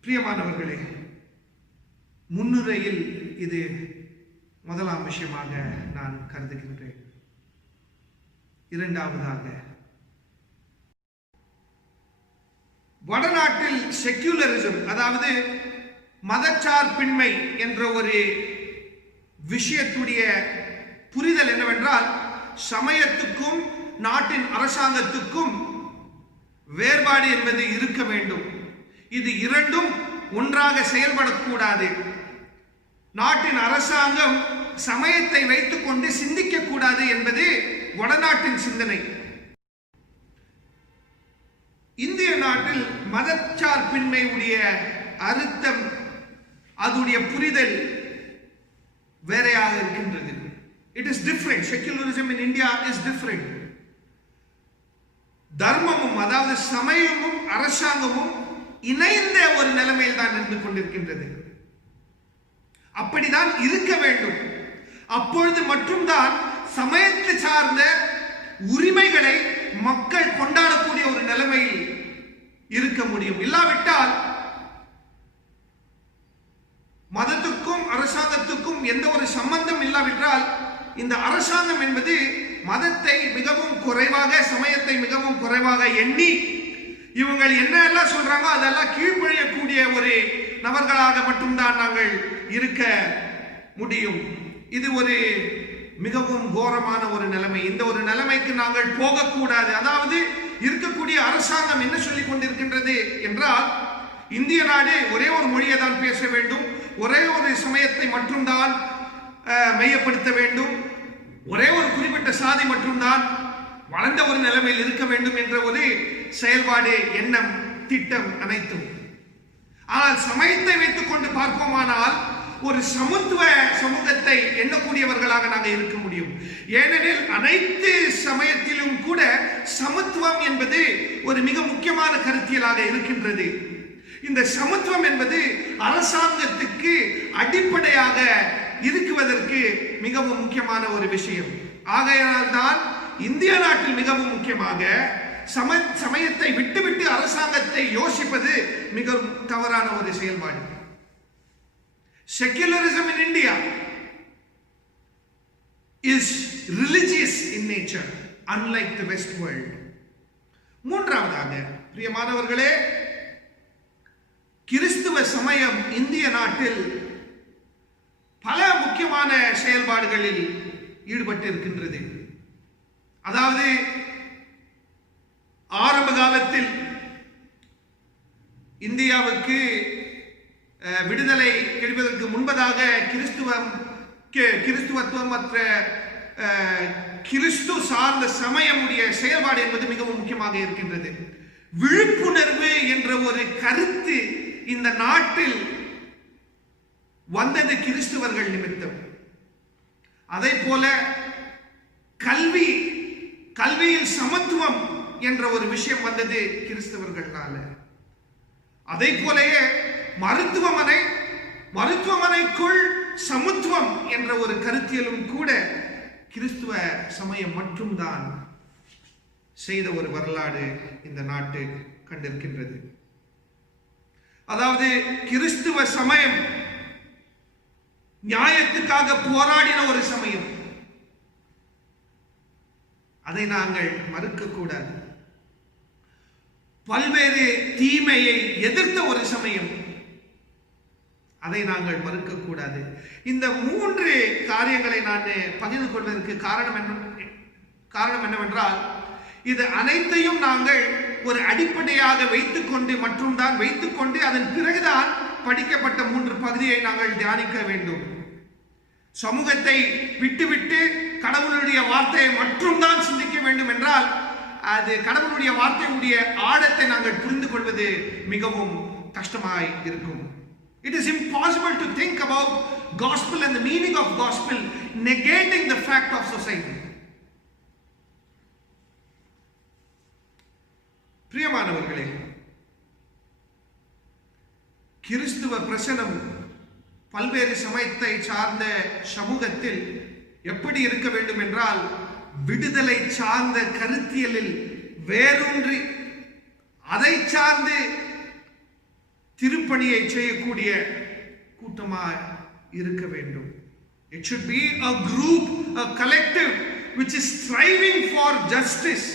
பிரியமானவர்களே, முன்னுரையில் இது முதலாம் விஷயமாக நான் கருதுகின்றேன். இரண்டாவதாக, வடநாட்டில் செக்யூலரிசம், அதாவது மதச்சார்பின்மை என்ற ஒரு விஷயத்துடைய புரிதல் என்னவென்றால், சமயத்துக்கும் நாட்டின் அரசாங்கத்துக்கும் வேறுபாடு என்பது இருக்க வேண்டும். இது இரண்டும் ஒன்றாக செயல்படக்கூடாது. நாட்டின் அரசாங்கம் சமயத்தை வைத்துக் கொண்டு சிந்திக்க கூடாது என்பது வடநாட்டின் சிந்தனை. இந்திய நாட்டில் மதச்சார்பின்மை உடைய அர்த்தம், அதுடைய புரிதல் வேறையாக இருக்கின்றது. It is different. Secularism in India is different. தர்மமும் அதாவது சமயமும் அரசாங்கமும் இணைந்த ஒரு நிலைமையில் தான் இருந்து கொண்டிருக்கின்றது. அப்படிதான் இருக்க வேண்டும். அப்பொழுது மட்டும்தான் சமயத்தை சார்ந்த உரிமைகளை மக்கள் கொண்டாடக்கூடிய ஒரு நிலைமையில் இருக்க முடியும். இல்லாவிட்டால் மதத்துக்கும் அரசாங்கத்துக்கும் எந்த ஒரு சம்பந்தம் இல்லாவிட்டால் இந்த அரசாங்கம் என்பது மதத்தை மிகவும் குறைவாக, சமயத்தை மிகவும் குறைவாக எண்ணி இவங்க என்ன எல்லாம் சொல்றாங்க அதெல்லாம் கீழ்ப்பழியக்கூடிய ஒரு நபர்களாக மட்டும்தான் நாங்கள் இருக்க முடியும். இது ஒரு மிகவும் கோரமான ஒரு நிலைமை. இந்த ஒரு நிலைமைக்கு நாங்கள் போகக்கூடாது. அதாவது இருக்கக்கூடிய அரசாங்கம் என்ன சொல்லிக் கொண்டிருக்கின்றது என்றால், இந்திய நாடு ஒரே ஒரு மொழியை தான் பேச வேண்டும், ஒரே ஒரு சமயத்தை மட்டும்தான் மையப்படுத்த வேண்டும், ஒரே ஒரு குறிப்பிட்ட சாதி மட்டும்தான் வளர்ந்த ஒரு நிலைமையில் இருக்க வேண்டும் என்ற ஒரு செயல்பாடு, எண்ணம், திட்டம் அனைத்தும். ஆனால் சமயத்தை வைத்துக் கொண்டு பார்ப்போமானால் ஒரு சமத்துவ சமூகத்தை எண்ணக்கூடியவர்களாக நாங்கள் இருக்க முடியும். ஏனெனில் அனைத்து சமயத்திலும் கூட சமத்துவம் என்பது ஒரு மிக முக்கியமான கருத்தியலாக இருக்கின்றது. இந்த சமத்துவம் என்பது அரசாங்கத்துக்கு அடிப்படையாக இருக்குவதற்கு மிகவும் முக்கியமான ஒரு விஷயம். ஆகையால் தான் இந்திய நாட்டில் மிகவும் முக்கியமாக சமயத்தை விட்டுவிட்டு அரசாங்கத்தை யோசிப்பது மிகவும் தவறான ஒரு செயல்பாடு. Secularism in India is religious in nature, unlike the West world. மூன்றாவதாக, பிரியமானவர்களே, கிறிஸ்துவ சமயம் இந்திய நாட்டில் பல முக்கியமான செயல்பாடுகளில் ஈடுபட்டு இருக்கின்றது. அதாவது ஆரம்ப காலத்தில் இந்தியாவுக்கு விடுதலை கிடைப்பதற்கு முன்பதாக கிறிஸ்துவத்துவம் மற்ற கிறிஸ்து சார்ந்த சமயமுடைய செயல்பாடு என்பது மிகவும் முக்கியமாக இருக்கின்றது. விழிப்புணர்வு என்ற ஒரு கருத்து இந்த நாட்டில் வந்தது கிறிஸ்துவர்கள் நிமித்தம். அதே போல கல்வியில் சமத்துவம் என்ற ஒரு விஷயம் வந்தது கிறிஸ்தவர்களால. அதே போலயே மருத்துவமனைக்குள் சமத்துவம் என்ற ஒரு கருத்தியலும் கூட கிறிஸ்துவ சமயம் மட்டும்தான் செய்த ஒரு வரலாறு இந்த நாட்டு கண்டிருக்கின்றது. அதாவது கிறிஸ்துவ சமயம் நியாயத்துக்காக போராடின ஒரு சமயம். அதை நாங்கள் மறுக்க கூடாது. பல்வேறு தீமையை எதிர்த்த ஒரு சமயம். அதை நாங்கள் மறுக்க கூடாது. இந்த மூன்று காரியங்களை நான் பகிர்ந்து கொள்வதற்கு காரணம் என்னவென்றால், இது அனைத்தையும் நாங்கள் ஒரு அடிப்படையாக வைத்துக்கொண்டு அதன் பிறகுதான் படிக்கப்பட்ட 3 பகுதியை நாங்கள் தியானிக்க வேண்டும். சமூகத்தை விட்டுவிட்டு கடவுளுடைய வார்த்தையை மட்டும்தான் சிந்திக்க வேண்டும் என்றால் அது கடவுளுடைய வார்த்தையுடைய ஆழத்தை நாங்கள் புரிந்து கொள்வது மிகவும் கஷ்டமாய் இருக்கும். It is impossible to think about gospel and the meaning of gospel negating the fact of society. பிரியமானவர்களே, கிறிஸ்துவ பிரசனம் பல்வேறு சமயத்தை சார்ந்த சமூகத்தில் எப்படி இருக்க வேண்டும் என்றால், விடுதலை சார்ந்த கருத்தியலில் வேரூன்றி அதை சார்ந்து திருப்பணியை செய்யக்கூடிய கூட்டமாக இருக்க வேண்டும். It should be a group, a collective which is striving for justice.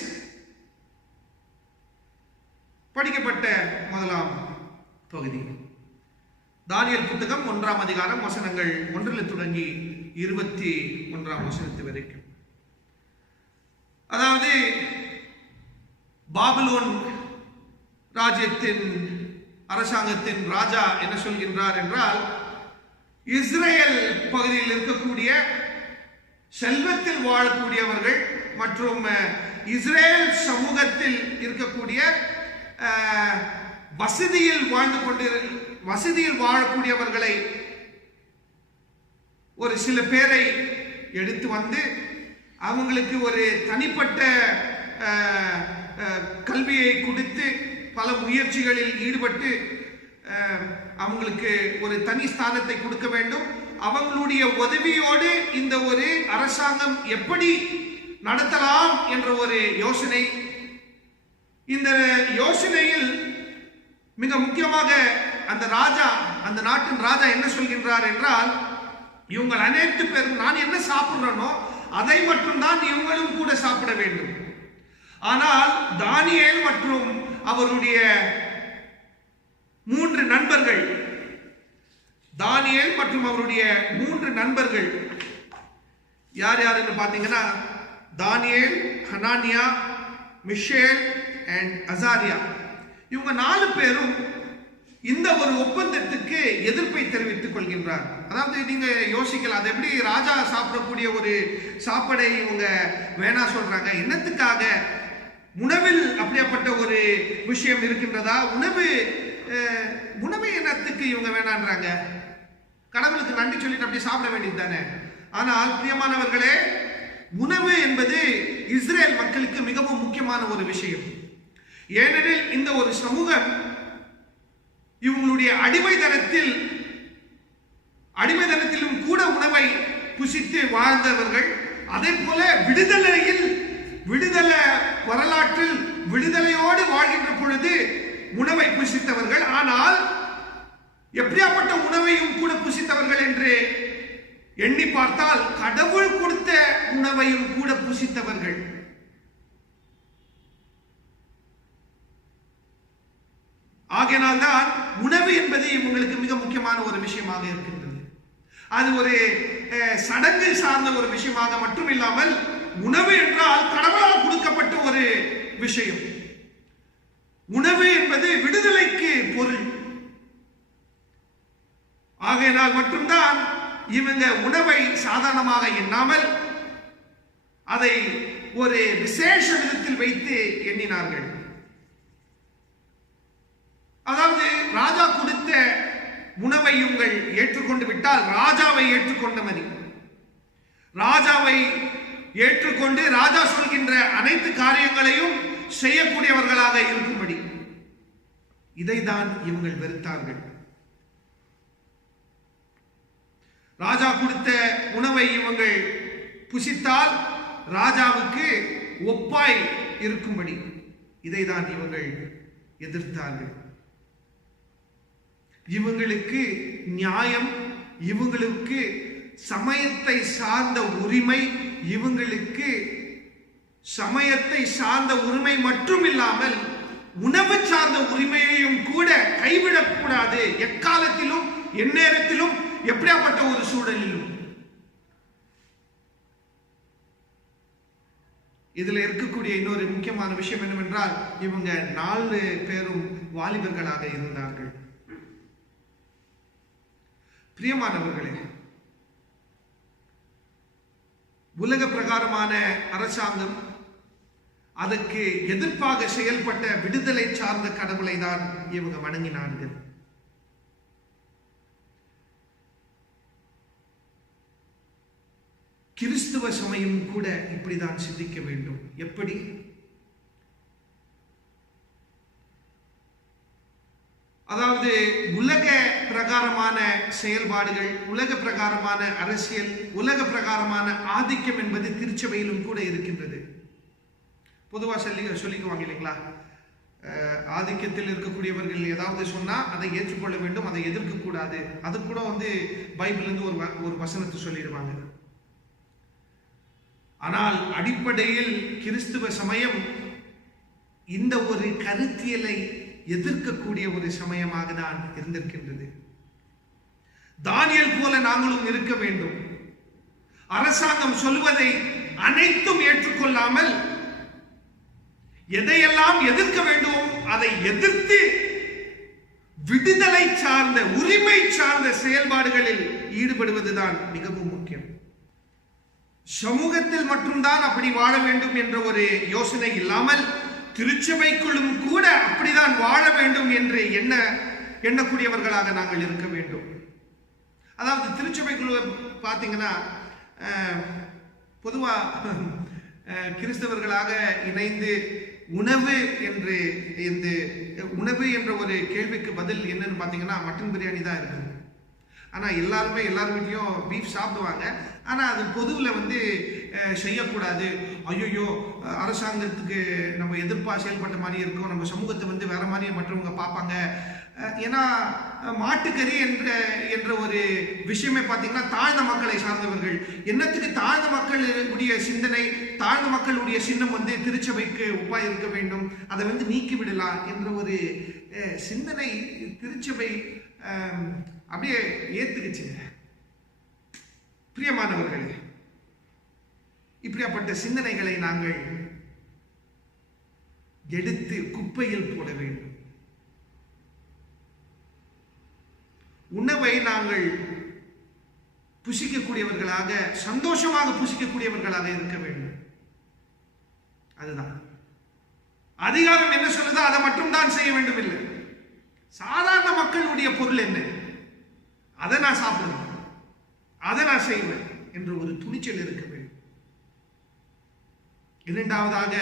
படிக்கப்பட்ட முதலாம் பகுதி தானியேல் புத்தகம் 1ஆம் அதிகாரம் வசனங்கள் 1 தொடங்கி 21 வரைக்கும். அதாவது பாபிலோன் ராஜ்யத்தின் அரசாங்கத்தின் ராஜா என்ன சொல்கின்றார் என்றால், இஸ்ரேல் பகுதியில் இருக்கக்கூடிய செல்வத்தில் வாழக்கூடியவர்கள் மற்றும் இஸ்ரேல் சமூகத்தில் இருக்கக்கூடிய வசதியில் வாழக்கூடியவர்களை ஒரு சில பேரை எடுத்து வந்து அவங்களுக்கு ஒரு தனிப்பட்ட கல்வியை கொடுத்து பல முயற்சிகளில் ஈடுபட்டு அவங்களுக்கு ஒரு தனி ஸ்தானத்தை கொடுக்க வேண்டும். அவங்களுடைய உதவியோடு இந்த ஒரு அரசாங்கம் எப்படி நடத்தலாம் என்ற ஒரு யோசனை. இந்த யோசனையில் மிக முக்கியமாக அந்த நாட்டின் ராஜா என்ன சொல்கின்றார் என்றால், இவங்க அனைத்து பேரும் நான் என்ன சாப்பிடுறேனோ அதை மட்டும்தான் இவங்களும் கூட சாப்பிட வேண்டும். ஆனால் தானியேல் மற்றும் அவருடைய 3 நண்பர்கள், தானியேல் மற்றும் அவருடைய 3 நண்பர்கள் யார் யாருன்னு பார்த்தீங்கன்னா, தானியேல், ஹனானியா, மிஷேல் அண்ட் அசாரியா. இவங்க 4 பேரும் இந்த ஒரு ஒப்பந்தத்துக்கு எதிர்ப்பை தெரிவித்துக் கொள்கின்றார். அதாவது நீங்க யோசிக்கலாம், அது எப்படி ராஜா சாப்பிடக்கூடிய ஒரு சாப்பாடை இவங்க வேணா சொல்றாங்க? என்னத்துக்காக? உணவில் அப்படியாப்பட்ட ஒரு விஷயம் இருக்கின்றதா? உணவு என்னத்துக்கு இவங்க வேணான்றாங்க? கடவுளுக்கு நன்றி சொல்லிட்டு அப்படி சாப்பிட வேண்டியது தானே. ஆனால் பிரியமானவர்களே, உணவு என்பது இஸ்ரேல் மக்களுக்கு மிகவும் முக்கியமான ஒரு விஷயம். ஏனெனில் இந்த ஒரு சமூகம் இவங்களுடைய அடிமைதனத்திலும் கூட உணவை புசித்து வாழ்ந்தவர்கள். அதே போல விடுதலை வரலாற்றில் விடுதலையோடு வாழ்கின்ற பொழுது உணவை புசித்தவர்கள். ஆனால் எப்படியாப்பட்ட உணவையும் கூட புசித்தவர்கள் என்று எண்ணி பார்த்தால் கடவுள் கொடுத்த உணவையும் கூட புசித்தவர்கள். ஆகையினால்தான் உணவு என்பது இவங்களுக்கு மிக முக்கியமான ஒரு விஷயமாக இருக்கின்றது. அது ஒரு சடங்கு சார்ந்த ஒரு விஷயமாக மட்டும் இல்லாமல், உணவு என்றால் கடவுளால் கொடுக்கப்பட்ட ஒரு விஷயம். உணவு என்பது விடுதலைக்கு பொருள். ஆகையினால் மட்டும்தான் இவங்க உணவை சாதாரணமாக எண்ணாமல் அதை ஒரு விசேஷ விதத்தில் வைத்து எண்ணினார்கள். அதாவது ராஜா கொடுத்த உணவை இவங்கள் ஏற்றுக்கொண்டு விட்டால் ராஜாவை ஏற்றுக்கொண்ட மாதிரி, ராஜாவை ஏற்றுக்கொண்டு ராஜா சொல்கின்ற அனைத்து காரியங்களையும் செய்யக்கூடியவர்களாக இருக்கும்படி இதைதான் இவங்கள் வெறுத்தார்கள். ராஜா கொடுத்த உணவை இவங்கள் புசித்தால் ராஜாவுக்கு ஒப்பாய் இருக்கும்படி இதைதான் இவங்கள் எதிர்த்தார்கள். இவங்களுக்கு நியாயம், இவங்களுக்கு சமயத்தை சார்ந்த உரிமை, இவங்களுக்கு சமயத்தை சார்ந்த உரிமை மட்டும் இல்லாமல் உணவு சார்ந்த உரிமையையும் கூட கைவிடக்கூடாது. எக்காலத்திலும் எந்நேரத்திலும் எப்படியாப்பட்ட ஒரு சூழலிலும். இதுல இருக்கக்கூடிய இன்னொரு முக்கியமான விஷயம் என்னவென்றால், இவங்க 4 பேரும் வாலிபர்களாக இருந்தார்கள். பிரியமானவர்களே, உலக பிரகாரமான அரசாங்கம் அதற்கு எதிர்ப்பாக செயல்பட்ட விடுதலை சார்ந்த கடவுளை தான் இவங்க வணங்கினார்கள். கிறிஸ்துவ சமயம் கூட இப்படிதான் சிந்திக்க வேண்டும். எப்படி? அதாவது உலக பிரகாரமான செயல்பாடுகள், உலக பிரகாரமான அரசியல், உலக பிரகாரமான ஆதிக்கம் என்பது திருச்சபையிலும் கூட இருக்கின்றது. பொதுவாக சொல்லிக்குவாங்க இல்லைங்களா, ஆதிக்கத்தில் இருக்கக்கூடியவர்கள் ஏதாவது சொன்னா அதை ஏற்றுக்கொள்ள வேண்டும், அதை எதிர்க்க கூடாது. அது கூட பைபிள் இருந்து ஒரு வசனத்தை சொல்லிடுவாங்க. ஆனால் அடிப்படையில் கிறிஸ்துவ சமயம் இந்த ஒரு கருத்தியலை எதிர்க்கக்கூடிய ஒரு சமயமாக தான் இருந்திருக்கின்றது. தானியேல் போல நாங்களும் இருக்க வேண்டும். அரசாங்கம் சொல்வதை அனைத்தும் ஏற்றுக்கொள்ளாமல் எதையெல்லாம் எதிர்க்க வேண்டுமோ அதை எதிர்த்து விடுதலை சார்ந்த, உரிமை சார்ந்த செயல்பாடுகளில் ஈடுபடுவதுதான் மிகவும் முக்கியம். சமூகத்தில் மட்டும்தான் அப்படி வாழ வேண்டும் என்ற ஒரு யோசனை இல்லாமல் திருச்சபைக்குள்ளும் கூட அப்படிதான் வாழ வேண்டும் என்று எண்ணக்கூடியவர்களாக நாங்கள் இருக்க வேண்டும். அதாவது திருச்சபைக்குள்ள பார்த்தீங்கன்னா பொதுவா கிறிஸ்தவர்களாக இணைந்து உணவு என்ற ஒரு கேள்விக்கு பதில் என்னன்னு பார்த்தீங்கன்னா மட்டன் பிரியாணி தான் இருக்குது. ஆனால் எல்லார் வீட்லையும் பீஃப் சாப்பிடுவாங்க. ஆனால் அது பொதுவில் செய்யக்கூடாது, ஐயோ அரசாங்கத்துக்கு நம்ம எதிர்ப்பாக செயல்பட்ட மாதிரி இருக்கும், நம்ம சமூகத்தை வேற மாதிரி மற்றவங்க பார்ப்பாங்க. ஏன்னா மாட்டுக்கறி என்ற ஒரு விஷயமே பார்த்தீங்கன்னா தாழ்ந்த மக்களை சார்ந்தவர்கள், என்னத்துக்கு தாழ்ந்த மக்களுடைய சிந்தனை, தாழ்ந்த மக்களுடைய சின்னம் திருச்சபைக்கு ஒப்பாய் இருக்க வேண்டும், அதை நீக்கி விடலாம் என்ற ஒரு சிந்தனை திருச்சபை அப்படியே ஏத்துக்குச்சு. பிரியமானவர்களே, இப்படியாப்பட்ட சிந்தனைகளை நாங்கள் எடுத்து குப்பையில் போட வேண்டும். உணவை நாங்கள் புசிக்கக்கூடியவர்களாக, சந்தோஷமாக புசிக்கக்கூடியவர்களாக இருக்க வேண்டும். அதுதான் அதிகாரம் என்ன சொல்லுதோ அதை மட்டும் தான் செய்ய வேண்டும். இல்லை, சாதாரண மக்களுடைய பொருள் என்ன, அதை நான் சாப்பிடுவேன், அதை நான் செய்வேன் என்ற ஒரு துணிச்சல் இருக்க வேண்டும். இரண்டாவதாக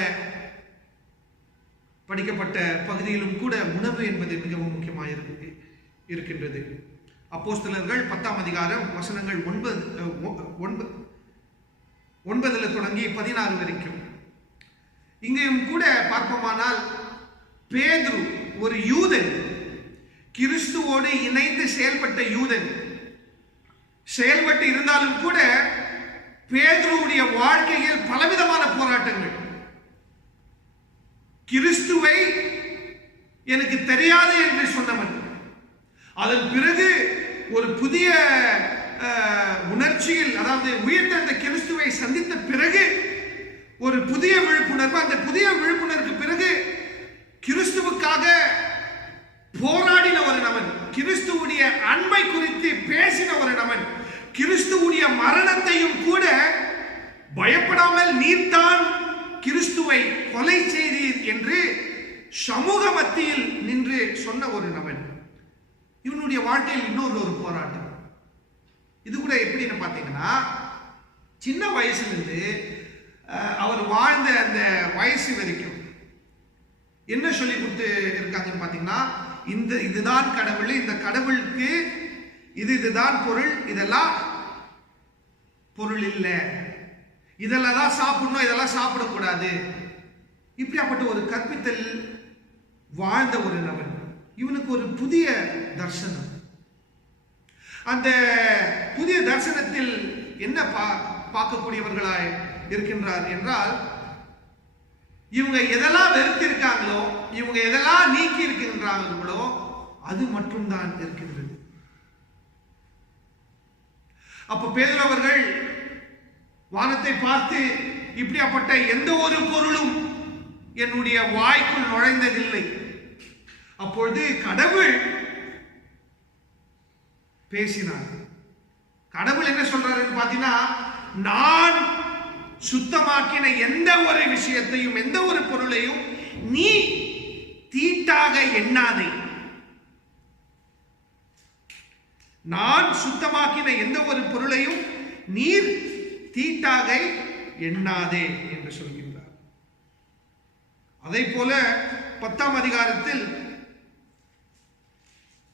படிக்கப்பட்ட பகுதியிலும் கூட உணவு என்பது மிகவும் முக்கியமாக இருக்கின்றது. அப்போஸ்தலர்கள் 10ஆம் அதிகாரம் வசனங்கள் 9 தொடங்கி 16 வரைக்கும். இங்கேயும் கூட பார்ப்போமானால் பேதுரு ஒரு யூதன், கிறிஸ்துவோடு இணைந்து செயல்பட்ட யூதன் செயல்பட்டு இருந்தாலும் கூட பேதுருவுடைய வாழ்க்கையில் பலவிதமான போராட்டங்கள். கிறிஸ்துவை எனக்கு தெரியாது என்று சொன்னவன், அதன் பிறகு ஒரு புதிய உணர்ச்சியில், அதாவது உயிர்த்தெழுந்த கிறிஸ்துவை சந்தித்த பிறகு ஒரு புதிய விழிப்புணர்வு, அந்த புதிய விழிப்புணர்வுக்கு பிறகு கிறிஸ்துவுக்காக போராடின ஒரு நபன், கிறிஸ்துவுடைய அன்பை குறித்து பேசின ஒரு நபன், கிறிஸ்துவுடைய மரணத்தையும் கூட பயப்படாமல் நீர்தான் கிறிஸ்துவை கொலை செய்தீர் என்று சமூக மத்தியில் நின்று சொன்ன ஒரு நபன். இவனுடைய வாழ்க்கையில் இன்னொரு போராட்டம். இது கூட எப்படின்னு பார்த்தீங்கன்னா, சின்ன வயசுலேருந்து அவர் வாழ்ந்த அந்த வயசு வரைக்கும் என்ன சொல்லி கொடுத்து இருக்காங்கன்னு பார்த்தீங்கன்னா, இதுதான் கடவுள், இந்த கடவுளுக்கு இதுதான் பொருள், இதெல்லாம் பொருள் இல்லை, இதெல்லாம் தான் சாப்பிடணும், இதெல்லாம் சாப்பிடக்கூடாது. இப்படியாப்பட்ட ஒரு கற்பித்தல் வாழ்ந்த ஒரு நபன். இவனுக்கு ஒரு புதிய தரிசனம். அந்த புதிய தரிசனத்தில் என்ன பார்க்கக்கூடியவர்களாய் இருக்கின்றார் என்றால், இவங்க எதெல்லாம் வெறுத்திருக்காங்களோ, இவங்க எதெல்லாம் நீக்கி இருக்கின்றார்களோ அது மட்டும்தான் இருக்கின்றது. அப்ப பேதுரு அவர்கள் வானத்தை பார்த்து, இப்படியாப்பட்ட எந்த ஒரு பொருளும் என்னுடைய வாய்க்குள் நுழைந்ததில்லை. அப்பொழுது கடவுள் பேசினார். கடவுள் என்ன சொல்றாருன்னு பார்த்தீங்கன்னா, நான் சுத்தமாக்கின எந்த ஒரு விஷயத்தையும், எந்த ஒரு பொருளையும் நீ தீட்டாக எண்ணாதே. நான் சுத்தமாக்கின எந்த ஒரு பொருளையும் நீர் தீட்டாக எண்ணாதே என்று சொல்கின்றார். அதை போல 10ஆம் அதிகாரத்தில்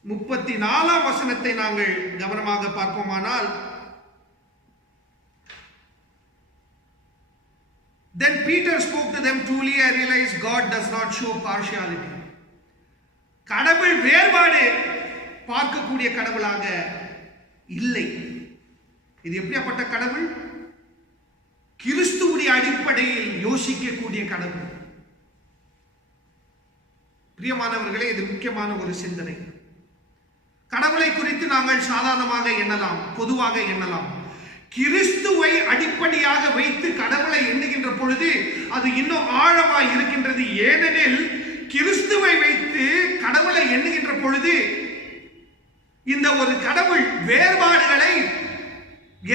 34ஆம் வசனத்தை நாங்கள் கவனமாக பார்ப்போமானால், Then Peter spoke to them, truly I realize God does not show partiality. கடவுள் வேறுபாடு பார்க்கக்கூடிய கடவுளாக இல்லை. இது எப்படியாப்பட்ட கடவுள்? கிறிஸ்துவுடைய அடிப்படையில் யோசிக்கக்கூடிய கடவுள். பிரியமானவர்களே, இது முக்கியமான ஒரு சிந்தனை. கடவுளை குறித்து நாங்கள் சாதாரணமாக எண்ணலாம், பொதுவாக எண்ணலாம். கிறிஸ்துவை அடிப்படையாக வைத்து கடவுளை எண்ணுகின்ற பொழுது அது இன்னும் ஆழமாய் இருக்கின்றது. ஏனெனில் கிறிஸ்துவை வைத்து கடவுளை எண்ணுகின்ற பொழுது இந்த ஒரு கடவுள் வேறுபாடுகளை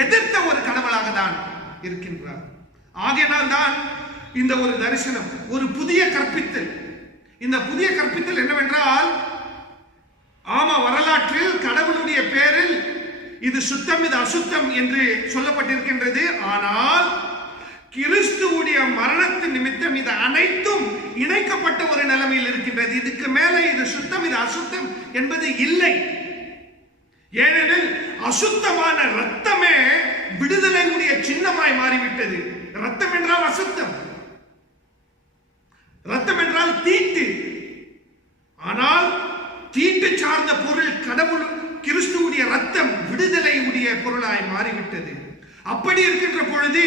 எதிர்த்த ஒரு கடவுளாக தான் இருக்கின்றார். ஆகையினால் தான் இந்த ஒரு தரிசனம், ஒரு புதிய கற்பித்தல். இந்த புதிய கற்பித்தல் என்னவென்றால், ஆமா, வரலாற்றில் கடவுளுடைய பேரில் இது சுத்தம் இது அசுத்தம் என்று சொல்லப்பட்டிருக்கின்றது. ஆனால் கிறிஸ்துவுடைய மரணத்தின் நிமித்தம் இது அனைத்தும் இணைக்கப்பட்ட ஒரு நிலைமையில் இருக்கின்றது. இதுக்கு மேலே இது சுத்தம் இது அசுத்தம் என்பது இல்லை. ஏனெனில் அசுத்தமான ரத்தமே விடுதலையுடைய சின்னமாய் மாறிவிட்டது. ரத்தம் என்றால் அசுத்தம், ரத்தம் என்றால் தீட்டு. ஆனால் தீட்டு சார்ந்த பொருள் கடவுள் கிறிஸ்துவுடைய ரத்தம் விடுதலையுடைய பொருளாய் மாறிவிட்டது. அப்படி இருக்கின்ற பொழுது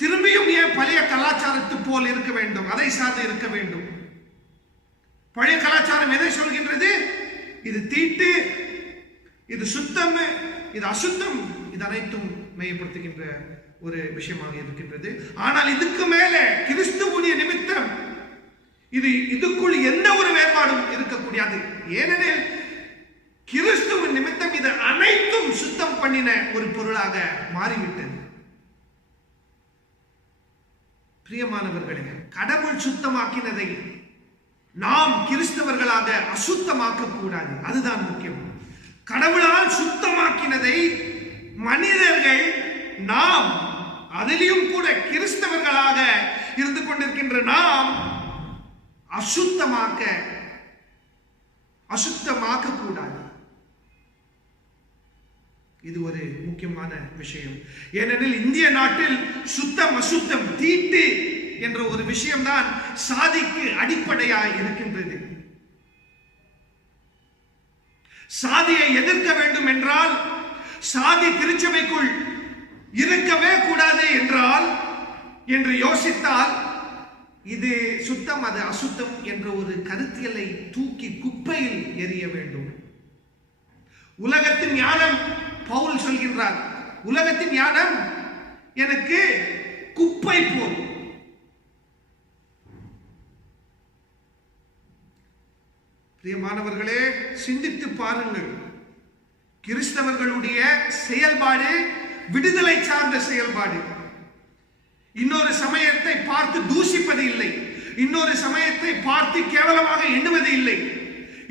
திரும்பியும் ஏன் பழைய கலாச்சாரத்து போல் இருக்க வேண்டும், அதை சார்ந்து இருக்க வேண்டும்? பழைய கலாச்சாரம் எதை சொல்கின்றது? இது தீட்டு, இது சுத்தம், இது அசுத்தம், இது அனைத்தும் மையப்படுத்துகின்ற ஒரு விஷயமாக இருக்கின்றது. ஆனால் இதுக்கு மேலே கிறிஸ்துவுடைய நிமித்தம் இதுக்குள் எந்த ஒரு வேறுபாடும் இருக்கக்கூடாது. ஏனெனில் கிறிஸ்துவின் நிமித்தம் இது அனைத்தும் சுத்தம் பண்ணின ஒரு பொருளாக மாறிவிட்டது. பிரியமானவர்களே, கடவுள் சுத்தமாக்கினதை நாம் கிறிஸ்தவர்களாக அசுத்தமாக்க கூடாது. அதுதான் முக்கியம். கடவுளால் சுத்தமாக்கினதை மனிதர்கள், நாம் அதிலும் கூட கிறிஸ்தவர்களாக இருந்து கொண்டிருக்கின்ற நாம் அசுத்தமாக்க கூடாது. இது ஒரு முக்கியமான விஷயம். ஏனெனில் இந்திய நாட்டில் சுத்தம் அசுத்தம் தீட்டு என்ற ஒரு விஷயம்தான் சாதிக்கு அடிப்படையாய் இருக்கின்றது. சாதியை எதிர்க்க வேண்டும் என்றால், சாதி திருச்சபைக்குள் இருக்கவே கூடாது என்றால் என்று யோசித்தால், இது சுத்தம் அது அசுத்தம் என்ற ஒரு கருத்தியலை தூக்கி குப்பையில் எறிய வேண்டும். உலகத்தின் ஞானம், பவுல் சொல்கின்றார், உலகத்தின் ஞானம் எனக்கு குப்பை போல். பிரியமானவர்களே, சிந்தித்து பாருங்கள். கிறிஸ்தவர்களுடைய செயல்பாடு விடுதலை சார்ந்த செயல்பாடு. இன்னொரு சமயத்தை பார்த்து தூஷிப்பது இல்லை, இன்னொரு சமயத்தை பார்த்து கேவலமாக எண்ணுவது இல்லை,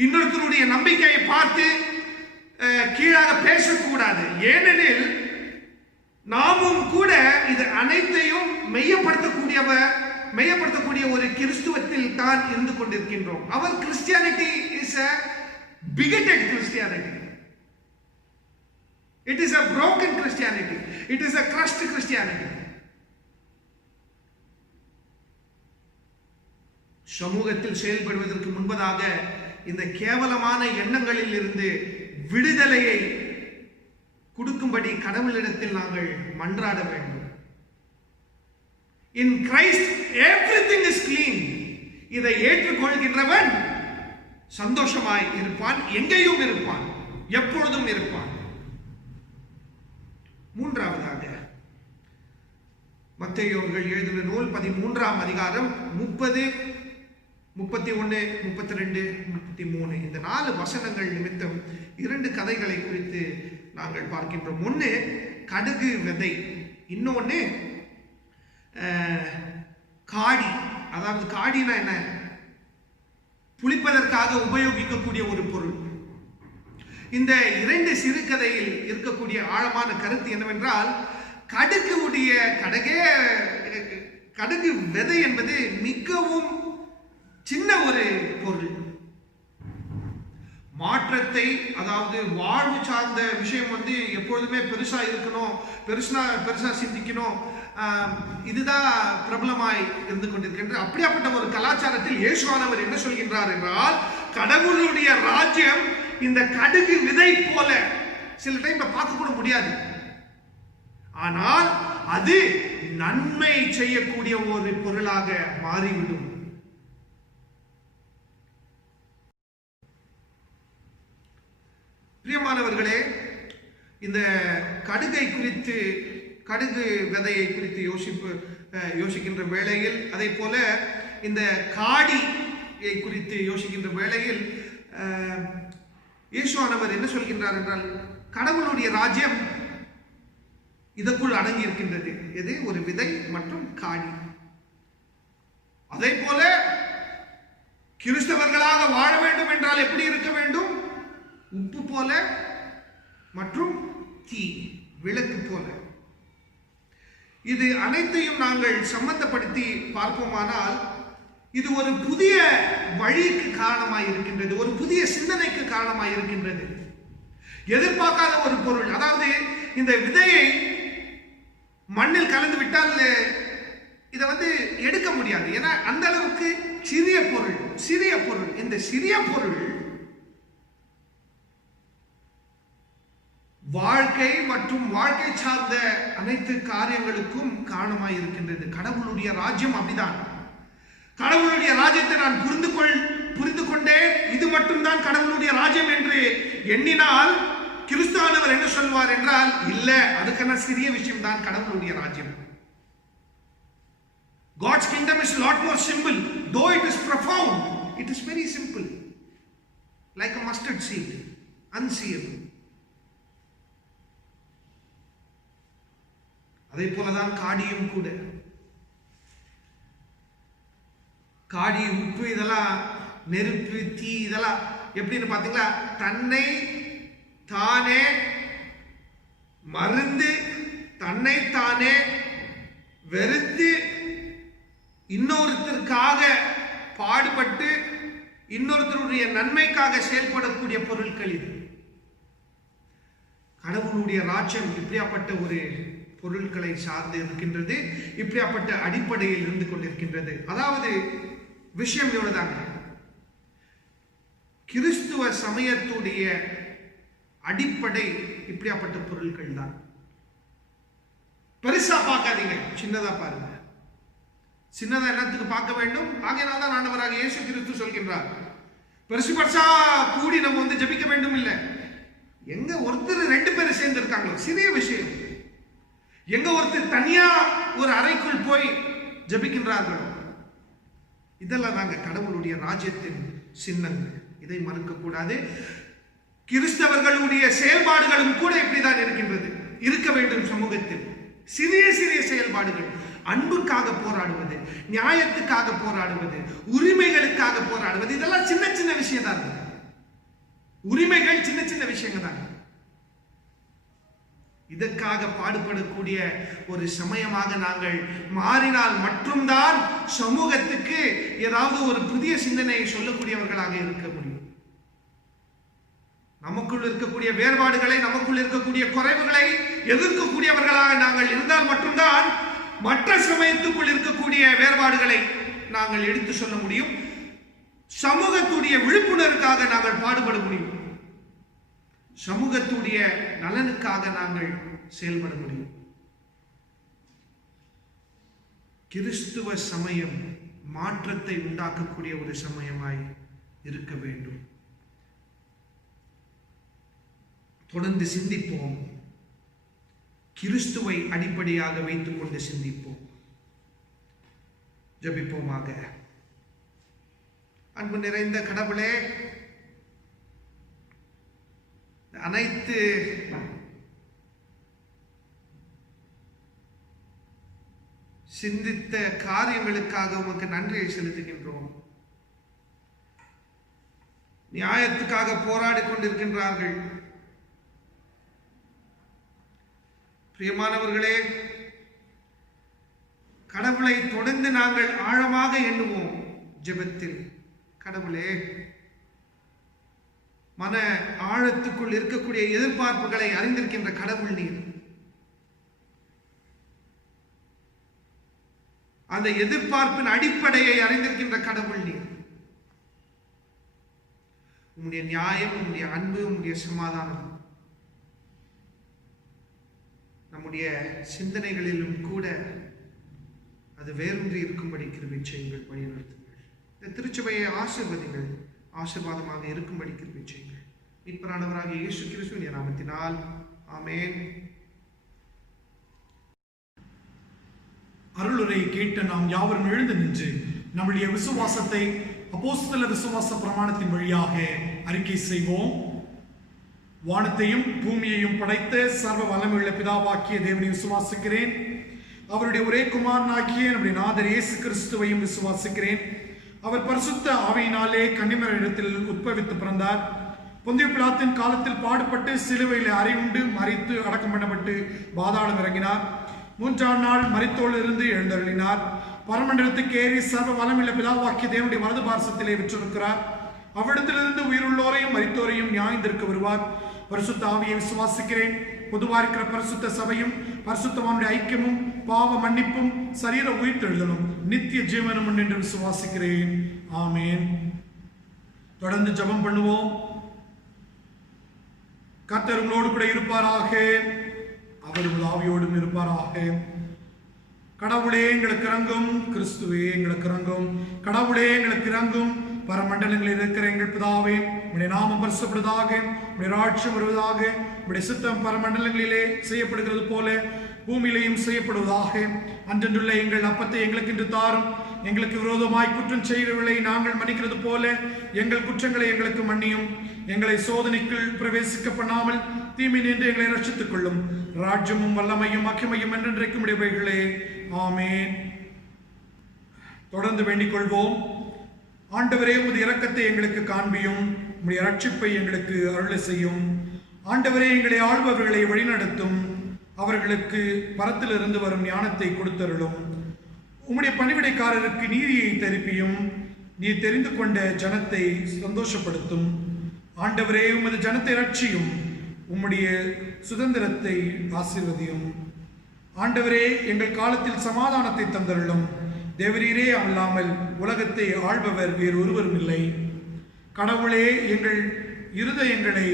இன்னொருத்தருடைய நம்பிக்கையை பார்த்து கீழாக பேசக்கூடாது. ஏனெனில் நாமும் கூட இது அனைத்தையும் மெய்யப்படுத்தக்கூடிய ஒரு கிறிஸ்துவத்தில் தான் இருந்து கொண்டிருக்கின்றோம். அவர் Christianity is a bigoted Christianity. It is a broken Christianity. It is a crushed Christianity. சமூகத்தில் செயல்படுவதற்கு முன்பதாக இந்த கேவலமான எண்ணங்களில் இருந்து விடுதலையை கொடுக்கும்படி கடவுளிடத்தில் நாங்கள் மன்றாட வேண்டும். In Christ everything is clean. இதை ஏற்றுக்கொள்கின்றவன் சந்தோஷமாய் இருப்பான், எங்கேயும் இருப்பான், எப்பொழுதும் இருப்பான். மூன்றாவதாக மத்தேயு அவர்கள் எழுதின நூல் 13ஆம் அதிகாரம் 30, 31, 32, 33 இந்த 4 வசனங்கள் நிமித்தம் 2 கதைகளை குறித்து நாங்கள் பார்க்கின்றோம். ஒன்று கடுகு விதை, இன்னொன்று காடி. அதாவது காடினா என்ன? புளிப்பதற்காக உபயோகிக்கக்கூடிய ஒரு பொருள். இந்த 2 சிறுகதையில் இருக்கக்கூடிய ஆழமான கருத்து என்னவென்றால், கடுகு விதை என்பது மிகவும் சின்ன ஒரு பொருள். மாற்றத்தை, அதாவது வாழ்வு சார்ந்த விஷயம் எப்பொழுதுமே பெருசா இருக்கணும், பெருசா சிந்திக்கணும், இதுதான் பிரபலமாய் இருந்து கொண்டிருக்கின்ற அப்படியாப்பட்ட ஒரு கலாச்சாரத்தில் இயேசுவானவர் என்ன சொல்கின்றார் என்றால், கடவுளுடைய ராஜ்யம் இந்த கடுகு விதை போல சில டைம்ல பார்க்க கூட முடியாது, ஆனால் அது நன்மை செய்யக்கூடிய ஒரு பொருளாக மாறிவிடும். பிரியமானவர்களே, இந்த கடுகு விதையை குறித்து யோசிக்கின்ற வேளையில், அதே போல இந்த காடியை குறித்து யோசிக்கின்ற வேளையில் இயேசுவானவர் என்ன சொல்கின்றார் என்றால், கடவுளுடைய ராஜ்யம் இதற்குள் அடங்கி இருக்கின்றது. எது? ஒரு விதை மற்றும் காடி. அதே போல கிறிஸ்தவர்களாக வாழ வேண்டும் என்றால் எப்படி இருக்க வேண்டும்? உப்பு போல மற்றும் தீ, விளக்கு போல. இது அனைத்தையும் நாங்கள் சம்பந்தப்படுத்தி பார்ப்போமானால் இது ஒரு புதிய வழிக்கு காரணமாய் இருக்கின்றது, ஒரு புதிய சிந்தனைக்கு காரணமாய் இருக்கின்றது. எதிர்பார்க்காத ஒரு பொருள், அதாவது இந்த விதையை மண்ணில் கலந்து விட்டால் இதை எடுக்க முடியாது. ஏன்னா அந்த அளவுக்கு சிறிய பொருள். இந்த சிறிய பொருள் வாழ்க்கை மற்றும் வாழ்க்கை சார்ந்த அனைத்து காரியங்களுக்கும் காரணமாய் இருக்கின்றது. கடவுளுடைய ராஜ்யம் அப்படிதான். கடவுளுடைய ராஜ்யத்தை நான் புரிந்து கொண்டேன், இது மட்டும்தான் கடவுளுடைய ராஜ்யம் என்று எண்ணினால் கிறிஸ்துவானவர் என்ன சொல்வார் என்றால், இல்ல, அதுக்கான சிறிய விஷயம் தான் கடவுளுடைய ராஜ்யம். God's kingdom is a lot more simple, though it is profound. It is very simple, like a mustard seed, unseeable. அதே போலதான் காடியும் கூட. காடி, உப்பு, இதெல்லாம் நெருப்பு, தீ, இதெல்லாம் எப்படின்னு பாத்தீங்களா? தன்னை தானே மருந்து, தன்னை தானே வெறுத்து இன்னொருத்தருக்காக பாடுபட்டு இன்னொருத்தருடைய நன்மைக்காக செயல்படக்கூடிய பொருட்கள் இது. கடவுளுடைய ராஜ்யம் இப்படியாப்பட்ட ஒரு பொருட்களை சார்ந்து இருக்கின்றது, இப்படியாப்பட்ட அடிப்படையில் இருந்து கொண்டிருக்கின்றது. அதாவது விஷயம் எவ்வளவுதாங்க, கிறிஸ்துவ சமயத்துடைய அடிப்படை இப்படியாப்பட்ட பொருட்கள் தான். பெருசா பார்க்காதீங்க, சின்னதா பாருங்க. சின்னதா என்னத்துக்கு பார்க்க வேண்டும்? ஆகையினால் தான் ஆண்டவராக இயேசு கிறிஸ்து சொல்கின்றார், பெருசா கூடி நம்ம ஜெபிக்க வேண்டும் இல்லை. எங்க ஒருத்தர் 2 பேர் சேர்ந்து இருக்காங்களோ, சிறிய விஷயம். எங்க ஒருத்தர் தனியா ஒரு அறைக்குள் போய் ஜெபிக்கின்றார்களோ, இதெல்லாம் தாங்க கடவுளுடைய ராஜ்யத்தின் சின்னங்கள். இதை மறுக்க கூடாது. கிறிஸ்தவர்களுடைய செயல்பாடுகளும் கூட இப்படிதான் இருக்க வேண்டும். சமூகத்தில் சிறிய சிறிய செயல்பாடுகள், அன்புக்காக போராடுவது, நியாயத்துக்காக போராடுவது, உரிமைகளுக்காக போராடுவது, இதெல்லாம் சின்ன சின்ன விஷயம் தான். உரிமைகள் சின்ன சின்ன விஷயங்கள் தான். இதற்காக பாடுபடக்கூடிய ஒரு சமயமாக நாங்கள் மாறினால் மட்டும்தான் சமூகத்துக்கு ஏதாவது ஒரு புதிய சிந்தனையை சொல்லக்கூடியவர்களாக இருக்க முடியும். நமக்குள் இருக்கக்கூடிய வேறுபாடுகளை, நமக்குள் இருக்கக்கூடிய குறைவுகளை எதிர்க்கக்கூடியவர்களாக நாங்கள் இருந்தால் மட்டும்தான் மற்ற சமயத்துக்குள் இருக்கக்கூடிய வேறுபாடுகளை நாங்கள் எடுத்து சொல்ல முடியும். சமூகத்துடைய விழிப்புணர்வுக்காக நாங்கள் பாடுபட முடியும். சமூகத்துடைய நலனுக்காக நாங்கள் செயல்பட முடியும். கிறிஸ்துவ சமயம் மாற்றத்தை உண்டாக்கக்கூடிய ஒரு சமயமாய் இருக்க வேண்டும். தொடர்ந்து சிந்திப்போம். கிறிஸ்துவை அடிப்படையாக வைத்துக் கொண்டு சிந்திப்போம். ஜெபிப்போமாக. அன்பு நிறைந்த கடவுளே, அனைத்து சிந்தித்த காரியங்களுக்காக உமக்கு நன்றியை செலுத்துகின்றோம். நியாயத்துக்காக போராடி கொண்டிருக்கின்றார்கள். பிரியமானவர்களே, கடவுளை தொடர்ந்து நாங்கள் ஆழமாக எண்ணுவோம் ஜெபத்தில். கடவுளே, மன ஆழத்துக்குள் இருக்கக்கூடிய எதிர்பார்ப்புகளை அறிந்திருக்கின்ற கடவுள் நீர். அந்த எதிர்பார்ப்பின் அடிப்படையை அறிந்திருக்கின்ற கடவுள் நீர். உம்முடைய நியாயம், உம்முடைய அன்பு, உம்முடைய சமாதானம் நம்முடைய சிந்தனைகளிலும் கூட அது வேரூன்றி இருக்கும்படி கிருபை செய்யுங்கள், வழிநடத்துங்கள். இந்த திருச்சபையை ஆசீர்வதிங்கள், ஆசீர்வாதமாக இருக்கும்படி கிருபை செய்யுங்கள். மீட்பரானவராகிய இயேசு கிறிஸ்துவின் நாமத்தினால் ஆமென். அருளுரையை கேட்ட நாம் யாவரும் எழுந்து நின்று நம்முடைய விசுவாசத்தை அப்போஸ்தல விசுவாச பிரமாணத்தின் வழியாக அறிக்கை செய்வோம். வானத்தையும் பூமியையும் படைத்த சர்வ வல்லமையுள்ள பிதாவாக்கிய தேவனை விசுவாசிக்கிறேன். அவருடைய ஒரே குமாரனாகிய நம்முடைய நாதர் இயேசு கிறிஸ்துவையும் விசுவாசிக்கிறேன். அவர் பரிசுத்த ஆவியினாலே கன்னிமரிடத்தில் உட்பவித்து பிறந்தார். பொந்திய பிலாத்தின் காலத்தில் பாடுபட்டு சிலுவையில் அறையுண்டு மரித்து அடக்கம் பண்ணப்பட்டு பாதாளம் இறங்கினார். 3ஆம் நாள் மரித்தோரிலிருந்து எழுந்தருளினார். பரமண்டலத்துக்கு ஏறி சர்வ வல்லமையுள்ள பிதாவாக்கிய தேவனுடைய வலது பார்சத்திலே விற்றிருக்கிறார். அவ்விடத்திலிருந்து உயிருள்ளோரையும் மரித்தோரையும் நியாயந்திருக்க வருவார். பரிசுத்த ஆவியை விசுவாசிக்கிறேன். பொதுவாக இருக்கிற பரிசுத்த சபையும் பரிசுத்தவானுடைய ஐக்கியமும் பாவ மன்னிப்பும் சரீர உயிர்த்தெழுதலும் நித்திய ஜீவனும் என்று விசுவாசிக்கிறேன். ஆமேன். தொடர்ந்து ஜெபம் பண்ணுவோம். கர்த்தர் உங்களோடு கூட இருப்பாராக. அவர் உங்கள் ஆவியோடும் இருப்பாராக. கடவுளே எங்களுக்கு இறங்கும். கிறிஸ்துவே எங்களுக்கு இறங்கும். கடவுளே எங்களுக்கு இறங்கும். பரமண்டலங்களில் இருக்கிற எங்கள் பிதாவே, உடைய நாமம் பரிசுத்தப்படுவதாக, உடைய ராஜ்யம் வருவதாக, உடைய சித்தம் பரமண்டலங்களிலே செய்யப்படுகிறது போல பூமியிலேயும் செய்யப்படுவதாக. அன்றென்றுள்ள எங்கள் அப்பத்தை எங்களுக்கு இன்று தாரும். எங்களுக்கு விரோதமாய் குற்றம் செய்கிறவர்களை நாங்கள் மன்னிக்கிறது போல எங்கள் குற்றங்களை எங்களுக்கு மன்னியும். எங்களை சோதனைக்குள் பிரவேசிக்க பண்ணாமல் தீமை நின்று எங்களை ரட்சித்துக் கொள்ளும். ராஜ்யமும் வல்லமையும் மகிமையும் என்றென்றைக்கும் உடையவைகளே. ஆமேன். தொடர்ந்து வேண்டிக் கொள்வோம். ஆண்டவரே, உமது இரக்கத்தை எங்களுக்கு காண்பியும். உம்முடைய ரட்சிப்பை எங்களுக்கு அருளை செய்யும். ஆண்டவரே, எங்களை ஆள்பவர்களை வழிநடத்தும். அவர்களுக்கு பரத்திலிருந்து வரும் ஞானத்தை கொடுத்தருளும். உம்முடைய பணிவிடைக்காரருக்கு நீதியை தெரிப்பியும். நீ தெரிந்து கொண்ட ஜனத்தை சந்தோஷப்படுத்தும். ஆண்டவரே, உமது ஜனத்தை ரட்சியும். உம்முடைய சுதந்திரத்தை ஆசீர்வதியும். ஆண்டவரே, எங்கள் காலத்தில் சமாதானத்தை தந்தருளும். தேவரீரே அல்லாமல் உலகத்தை ஆள்பவர் வேறு ஒருவரும் இல்லை. கடவுளே, எங்கள் இருதயங்களை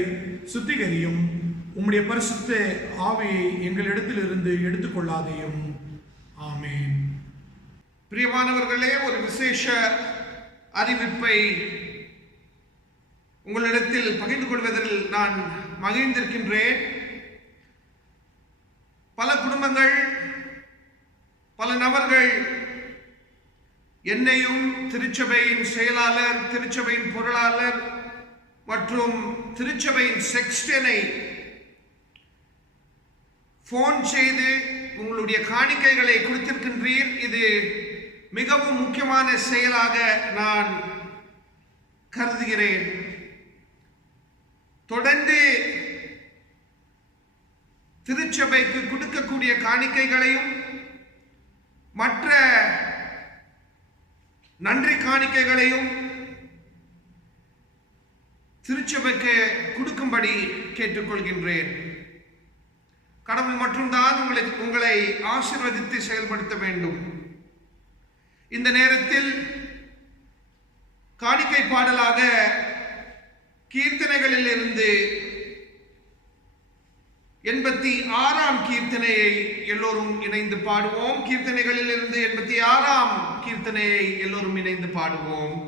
சுத்திகரியும். உம்முடைய பரிசுத்த ஆவியை எங்களிடத்திலிருந்து எடுத்துக்கொள்ளாதையும். ஆமேன். பிரியமானவர்களே, ஒரு விசேஷ அறிவிப்பை உங்களிடத்தில் பகிர்ந்து கொள்வதில் நான் மகிழ்ந்திருக்கின்றேன். பல குடும்பங்கள், பல நபர்கள் என்னையும் திருச்சபையின் செயலாளர், திருச்சபையின் பொருளாளர் மற்றும் திருச்சபையின் செக்ஸ்டனை போன் செய்து உங்களுடைய காணிக்கைகளை கொடுத்திருக்கின்றீர். இது மிகவும் முக்கியமான செயலாக நான் கருதுகிறேன். தொடர்ந்து திருச்சபைக்கு கொடுக்கக்கூடிய காணிக்கைகளையும் மற்ற நன்றி காணிக்கைகளையும் திருச்சபைக்கு கொடுக்கும்படி கேட்டுக்கொள்கின்றேன். கடவுள் மட்டும்தான் உங்களை ஆசீர்வதித்து செயல்படுத்த வேண்டும். இந்த நேரத்தில் காணிக்கை பாடலாக கீர்த்தனைகளில் இருந்து 86ஆம் கீர்த்தனையை எல்லோரும் இணைந்து பாடுவோம். கீர்த்தனைகளில் இருந்து 86ஆம் கீர்த்தனையை எல்லோரும் இணைந்து பாடுவோம்.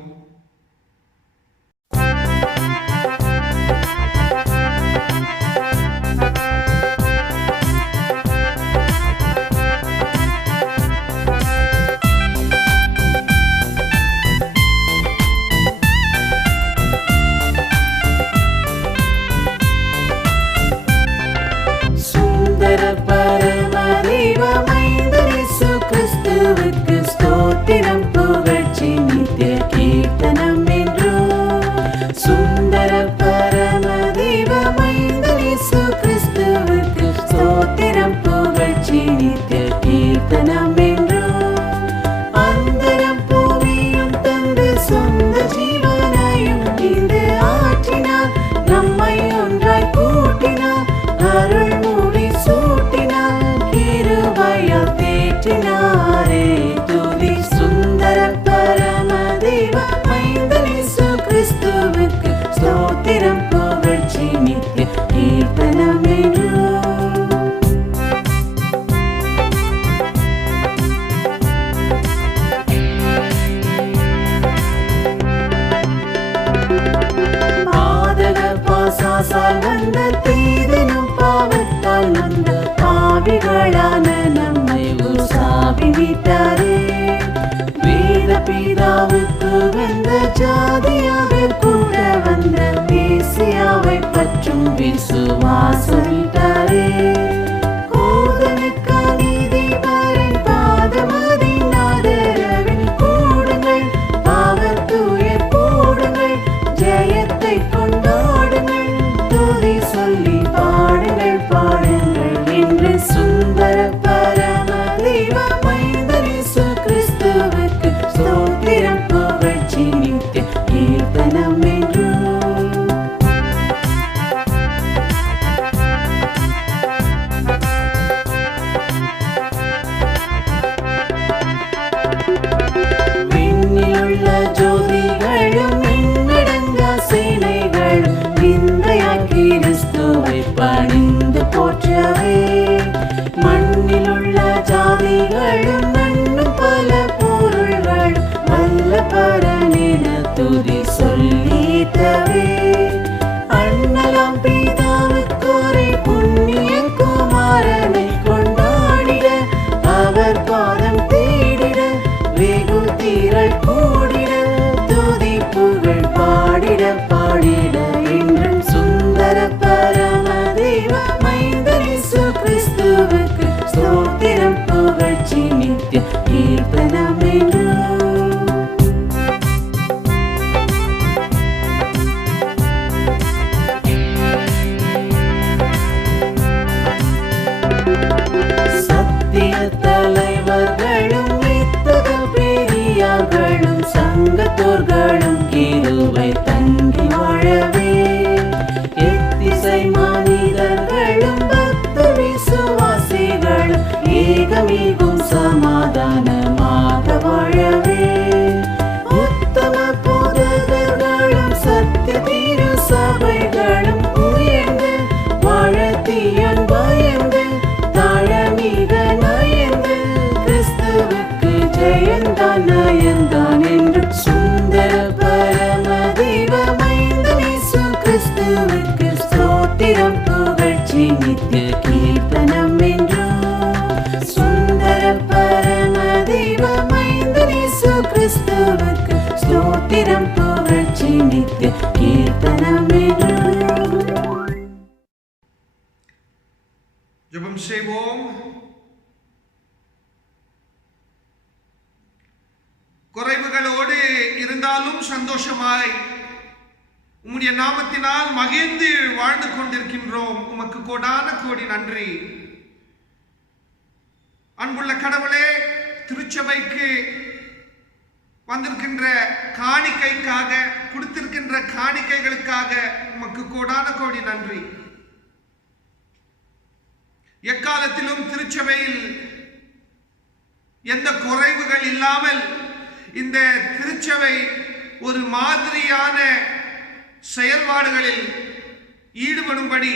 ஸ்தோத்திரம் புகழ்ச்சி நித்திய கீர்த்தனம் என்றும். சுந்தர பரம தெய்வமைந்த இயேசு கிறிஸ்துவுக்கு ஸ்தோத்திரம் புகழ்ச்சி நித்திய கீர்த்தனம் என்றும். அந்தரம் பூமியும் தந்து சொந்த ஜீவனையும் இந்த ஆற்றினார். நம்மை ஒன்றாய் கூட்டினார். அருள் மூடி சூட்டினார். கிருபையால் தேற்றினாரே. சுந்தர பரம தெய்வ மைந்தன் இயேசு கிறிஸ்துவுக்கு ஸ்தோத்திரம் புகழ்ச்சி நித்திய கீர்த்தனம் என்றும். பாதக பாசாசால் வந்த தீதனும் பாவத்தால் வந்த பாவிகளான நம்மை உசாவினி சொல்லிட்டாரே. வேத பிதாவுக்கு வந்த ஜாதியாக கூட வந்த மேசியாவை பற்றும் விசுவாசமிட்டாரே. கோதனுக்கு நீதிபரன் பாதமதின் ஆதரவில் கூடுங்கள், அவர் துயர் போடுங்கள், ஜெயத்தை கொண்டாடுங்கள், துதி சொல்லி பாடுங்கள் பாடுங்கள் என்று சுந்தர பரம தெய்வ மைந்தன் இயேசு கிறிஸ்துவுக்கு ஸ்தோத்திரம் புகழ்ச்சி நித்திய கீர்த்தனம் என்று. விண்ணிலுள்ள ஜோதிகளும் எண்ணடங்கா சேனைகளும் விந்தையாய் கிறிஸ்துவை பணிந்து போற்றவே. மண்ணிலுள்ள ஜாதிகளும் நன்னும் பல பொருள்கள் வல்ல பரனின துதி சொல்லித்தவே. அண்ணலாம் பிதாவுக்கொரே புண்ணிய குமாரனை கொண்டாடிட, அவர் பாதம் தேடிட, வெகு திரள் கூடிட, துதி புகழ் பாடிட பாடிட என்றும் சுந்தர பரம தெய்வ மைந்தன் இயேசு கிறிஸ்துவுக்கு ஸ்தோத்திரம் புகழ்ச்சி நித்திய கீர்த்தனம் என்று. சத்திய தலைவர்களும் நித்தக பெரியார்களும் சங்கத்தோர்களும் கிருபை தங்கி வாழவே. எத்திசை மனிதர்களும் பக்த விசுவாசிகளும் ஏகமிகும் சமாதானமாக வாழவே. உத்தம போதகர்களும் சத்திய திரு சபைகளும் உயர்ந்து வாழத்தியன் பயந்து தாழமிக நயந்து கிறிஸ்துவுக்கு ஜெயந்தான் நயந்தான் என்று சுந்தர பரம தெய்வ மைந்தன் இயேசு கிறிஸ்துவுக்கு ஸ்தோத்திரம் புகழ்ச்சி நித்திய கீர்த்தனம் என்று. சுந்தர பரம தெய்வ மைந்தன் இயேசு கிறிஸ்துவுக்கு ஸ்தோத்திரம் புகழ்ச்சி நித்திய கீர்த்தனம் என்று. ஜெபம் செய்வோம். குறைவுகளோடு இருந்தாலும் சந்தோஷமாய் உம்முடைய நாமத்தினால் மகிழ்ந்து வாழ்ந்து கொண்டிருக்கின்றோம். உமக்கு கோடான கோடி நன்றி. அன்புள்ள கடவுளே, திருச்சபைக்கு வந்திருக்கின்ற காணிக்கைக்காக, கொடுத்திருக்கின்ற காணிக்கைகளுக்காக உமக்கு கோடான கோடி நன்றி. எக்காலத்திலும் திருச்சபையில் எந்த குறைவுகள் இல்லாமல் இந்த திருச்சபை ஒரு மாதிரியான செயல்பாடுகளில் ஈடுபடும்படி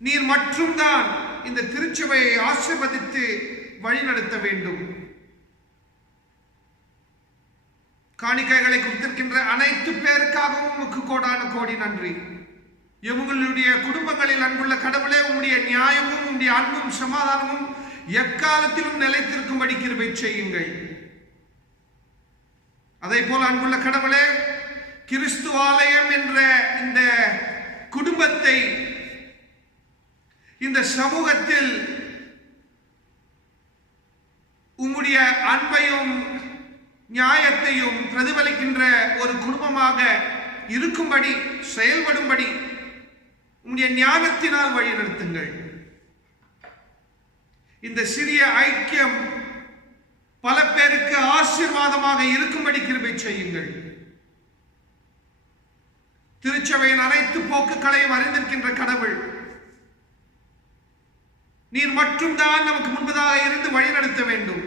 நீர் மட்டும்தான் இந்த திருச்சபையை ஆசீர்வதித்து வழிநடத்த வேண்டும். காணிக்கைகளை கொடுத்திருக்கின்ற அனைத்து பேருக்காகவும் உமக்கு கோடான கோடி நன்றி. இவங்களுடைய குடும்பங்களில் அன்புள்ள கடவுளே, உம்முடைய நியாயமும் உம்முடைய அன்பும் சமாதானமும் எக்காலத்திலும் நிலைத்திருக்கும்படி கிருபை செய்யுங்கள். அதே போல அன்புள்ள கடவுளே, கிறிஸ்து ஆலயம் என்ற இந்த குடும்பத்தை இந்த சமூகத்தில் உம்முடைய அன்பையும் நியாயத்தையும் பிரதிபலிக்கின்ற ஒரு குடும்பமாக இருக்கும்படி, செயல்படும்படி உம்முடைய ஞானத்தினால் வழிநடத்துங்கள். இந்த சிறிய ஐக்கியம் பல பேருக்கு ஆசீர்வாதமாக இருக்கும்படி கிருபை செய்யுங்கள். திருச்சபையின் அனைத்து போக்குகளையும் அறிந்திருக்கின்ற கடவுள், நீர் மட்டும்தான் நமக்கு முன்பதாக இருந்து வழிநடத்த வேண்டும்.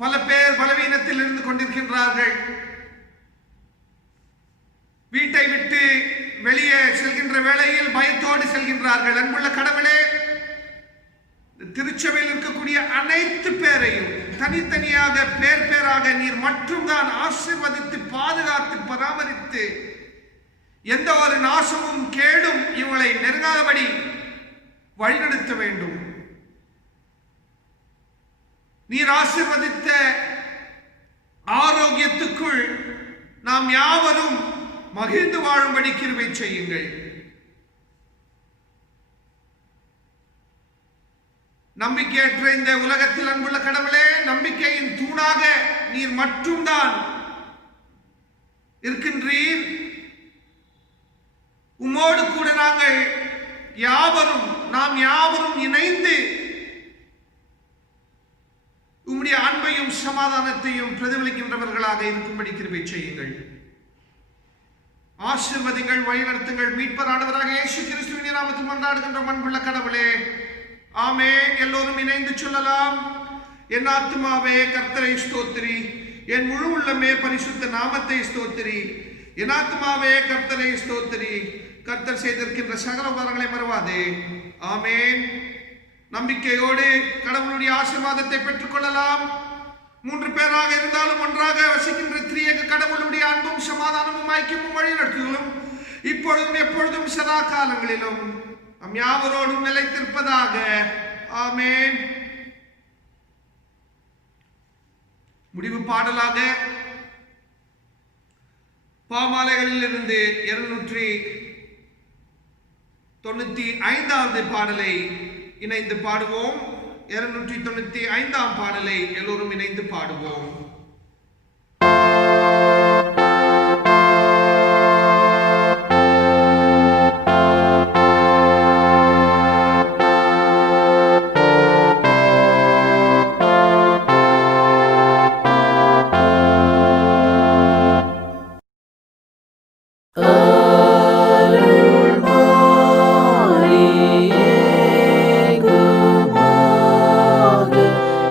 பல பேர் பலவீனத்தில் இருந்து கொண்டிருக்கின்றார்கள். வீட்டை விட்டு வெளியே செல்கின்ற வேளையில் பயத்தோடு செல்கின்றார்கள். அன்புள்ள கடவுளே, திருச்சபையில் இருக்கக்கூடிய அனைத்து பேரையும் தனித்தனியாக பேராக நீர் மட்டும்தான் ஆசீர்வதித்து பாதுகாத்து பராமரித்து எந்த ஒரு நாசமும் கேடும் இவங்களை நெருங்காதபடி வழிநடத்த வேண்டும். நீர் ஆசீர்வதித்த ஆரோக்கியத்துக்குள் நாம் யாவரும் மகிழ்ந்து வாழும்படி கிருபை செய்யுங்கள். நம்பிக்கையற்ற இந்த உலகத்தில் அன்புள்ள கடவுளே, நம்பிக்கையின் தூணாக நீர் மட்டும்தான் இருக்கின்றீர். உம்மோடு கூட நாம் யாவரும் இணைந்து உம்முடைய அன்பையும் சமாதானத்தையும் பிரதிபலிக்கின்றவர்களாக இருக்கும்படி கிருபை செய்யுங்கள். ஆசீர்வதிங்கள், வழிநடத்துங்கள். மீட்பர் ஆண்டவராக இயேசு கிறிஸ்துவின் நாமத்தில் மன்றாடுகின்ற அன்புள்ள கடவுளே, ஆமென். எல்லோரும் இணைந்து சொல்லலாம். என் ஆத்துமாவே கர்த்தரை ஸ்தோத்திரி, என் முழு உள்ளமே பரிசுத்த நாமத்தை ஸ்தோத்திரி. என் ஆத்துமாவே கர்த்தரை ஸ்தோத்திரி, கர்த்தர் செய்திருக்கின்ற சகல உபகாரங்களை மறவாதே. ஆமென். நம்பிக்கையோடு கடவுளுடைய ஆசீர்வாதத்தை பெற்றுக் கொள்ளலாம். 3 பேராக இருந்தாலும் ஒன்றாக வசிக்கின்ற திரியேக கடவுளுடைய அன்பும் சமாதானமும் ஐக்கியமும் வழிநடத்துதலும் இப்பொழுதும் எப்பொழுதும் சதா காலங்களிலும் நம் யாவரோடும் நிலைத்திருப்பதாக. ஆமென். முடிவு பாடலாக பாமாலைகளில் இருந்து 295வது பாடலை இணைந்து பாடுவோம். 295ஆம் பாடலை எல்லோரும் இணைந்து பாடுவோம்.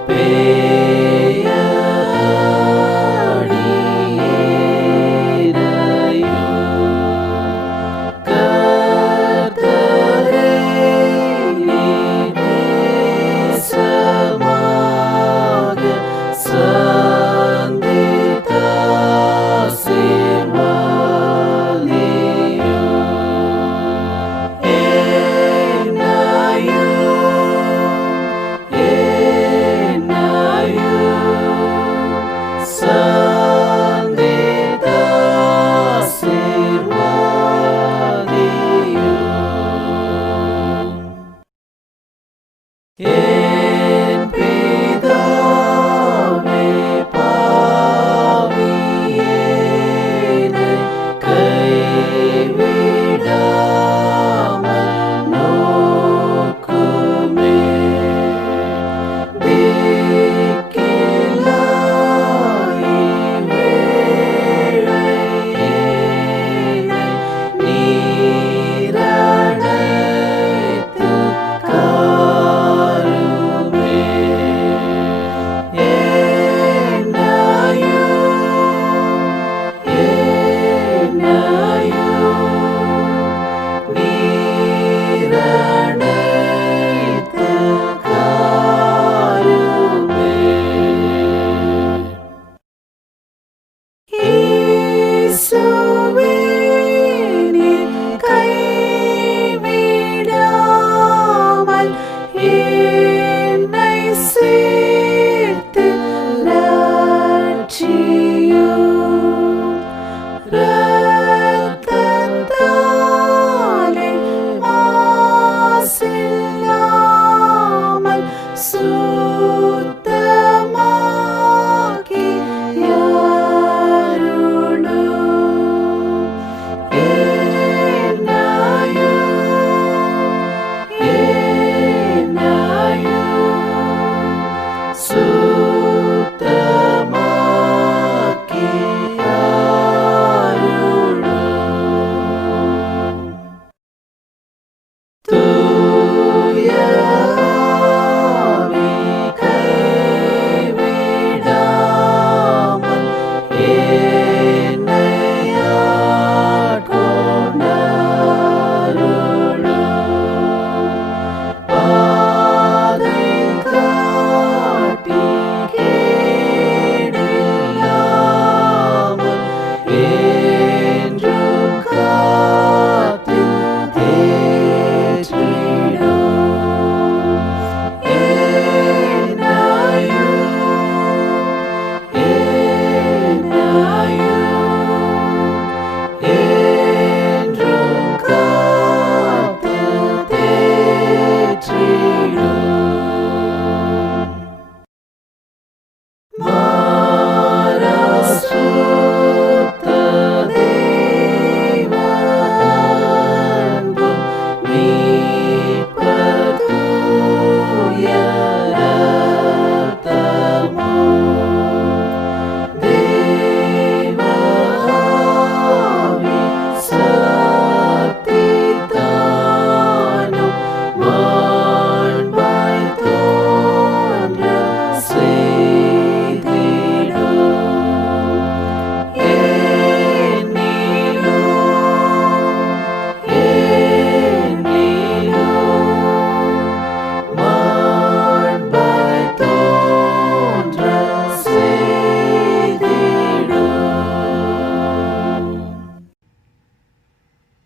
பேய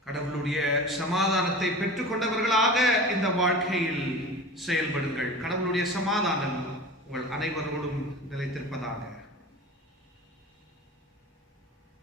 கடவுளுடைய சமாதானத்தை பெற்றுக்கொண்டவர்களாக இந்த வாழ்க்கையில் செயல்படுங்கள். கடவுளுடைய சமாதானம் உங்கள் அனைவரோடும் நிலைத்திருப்பதாக.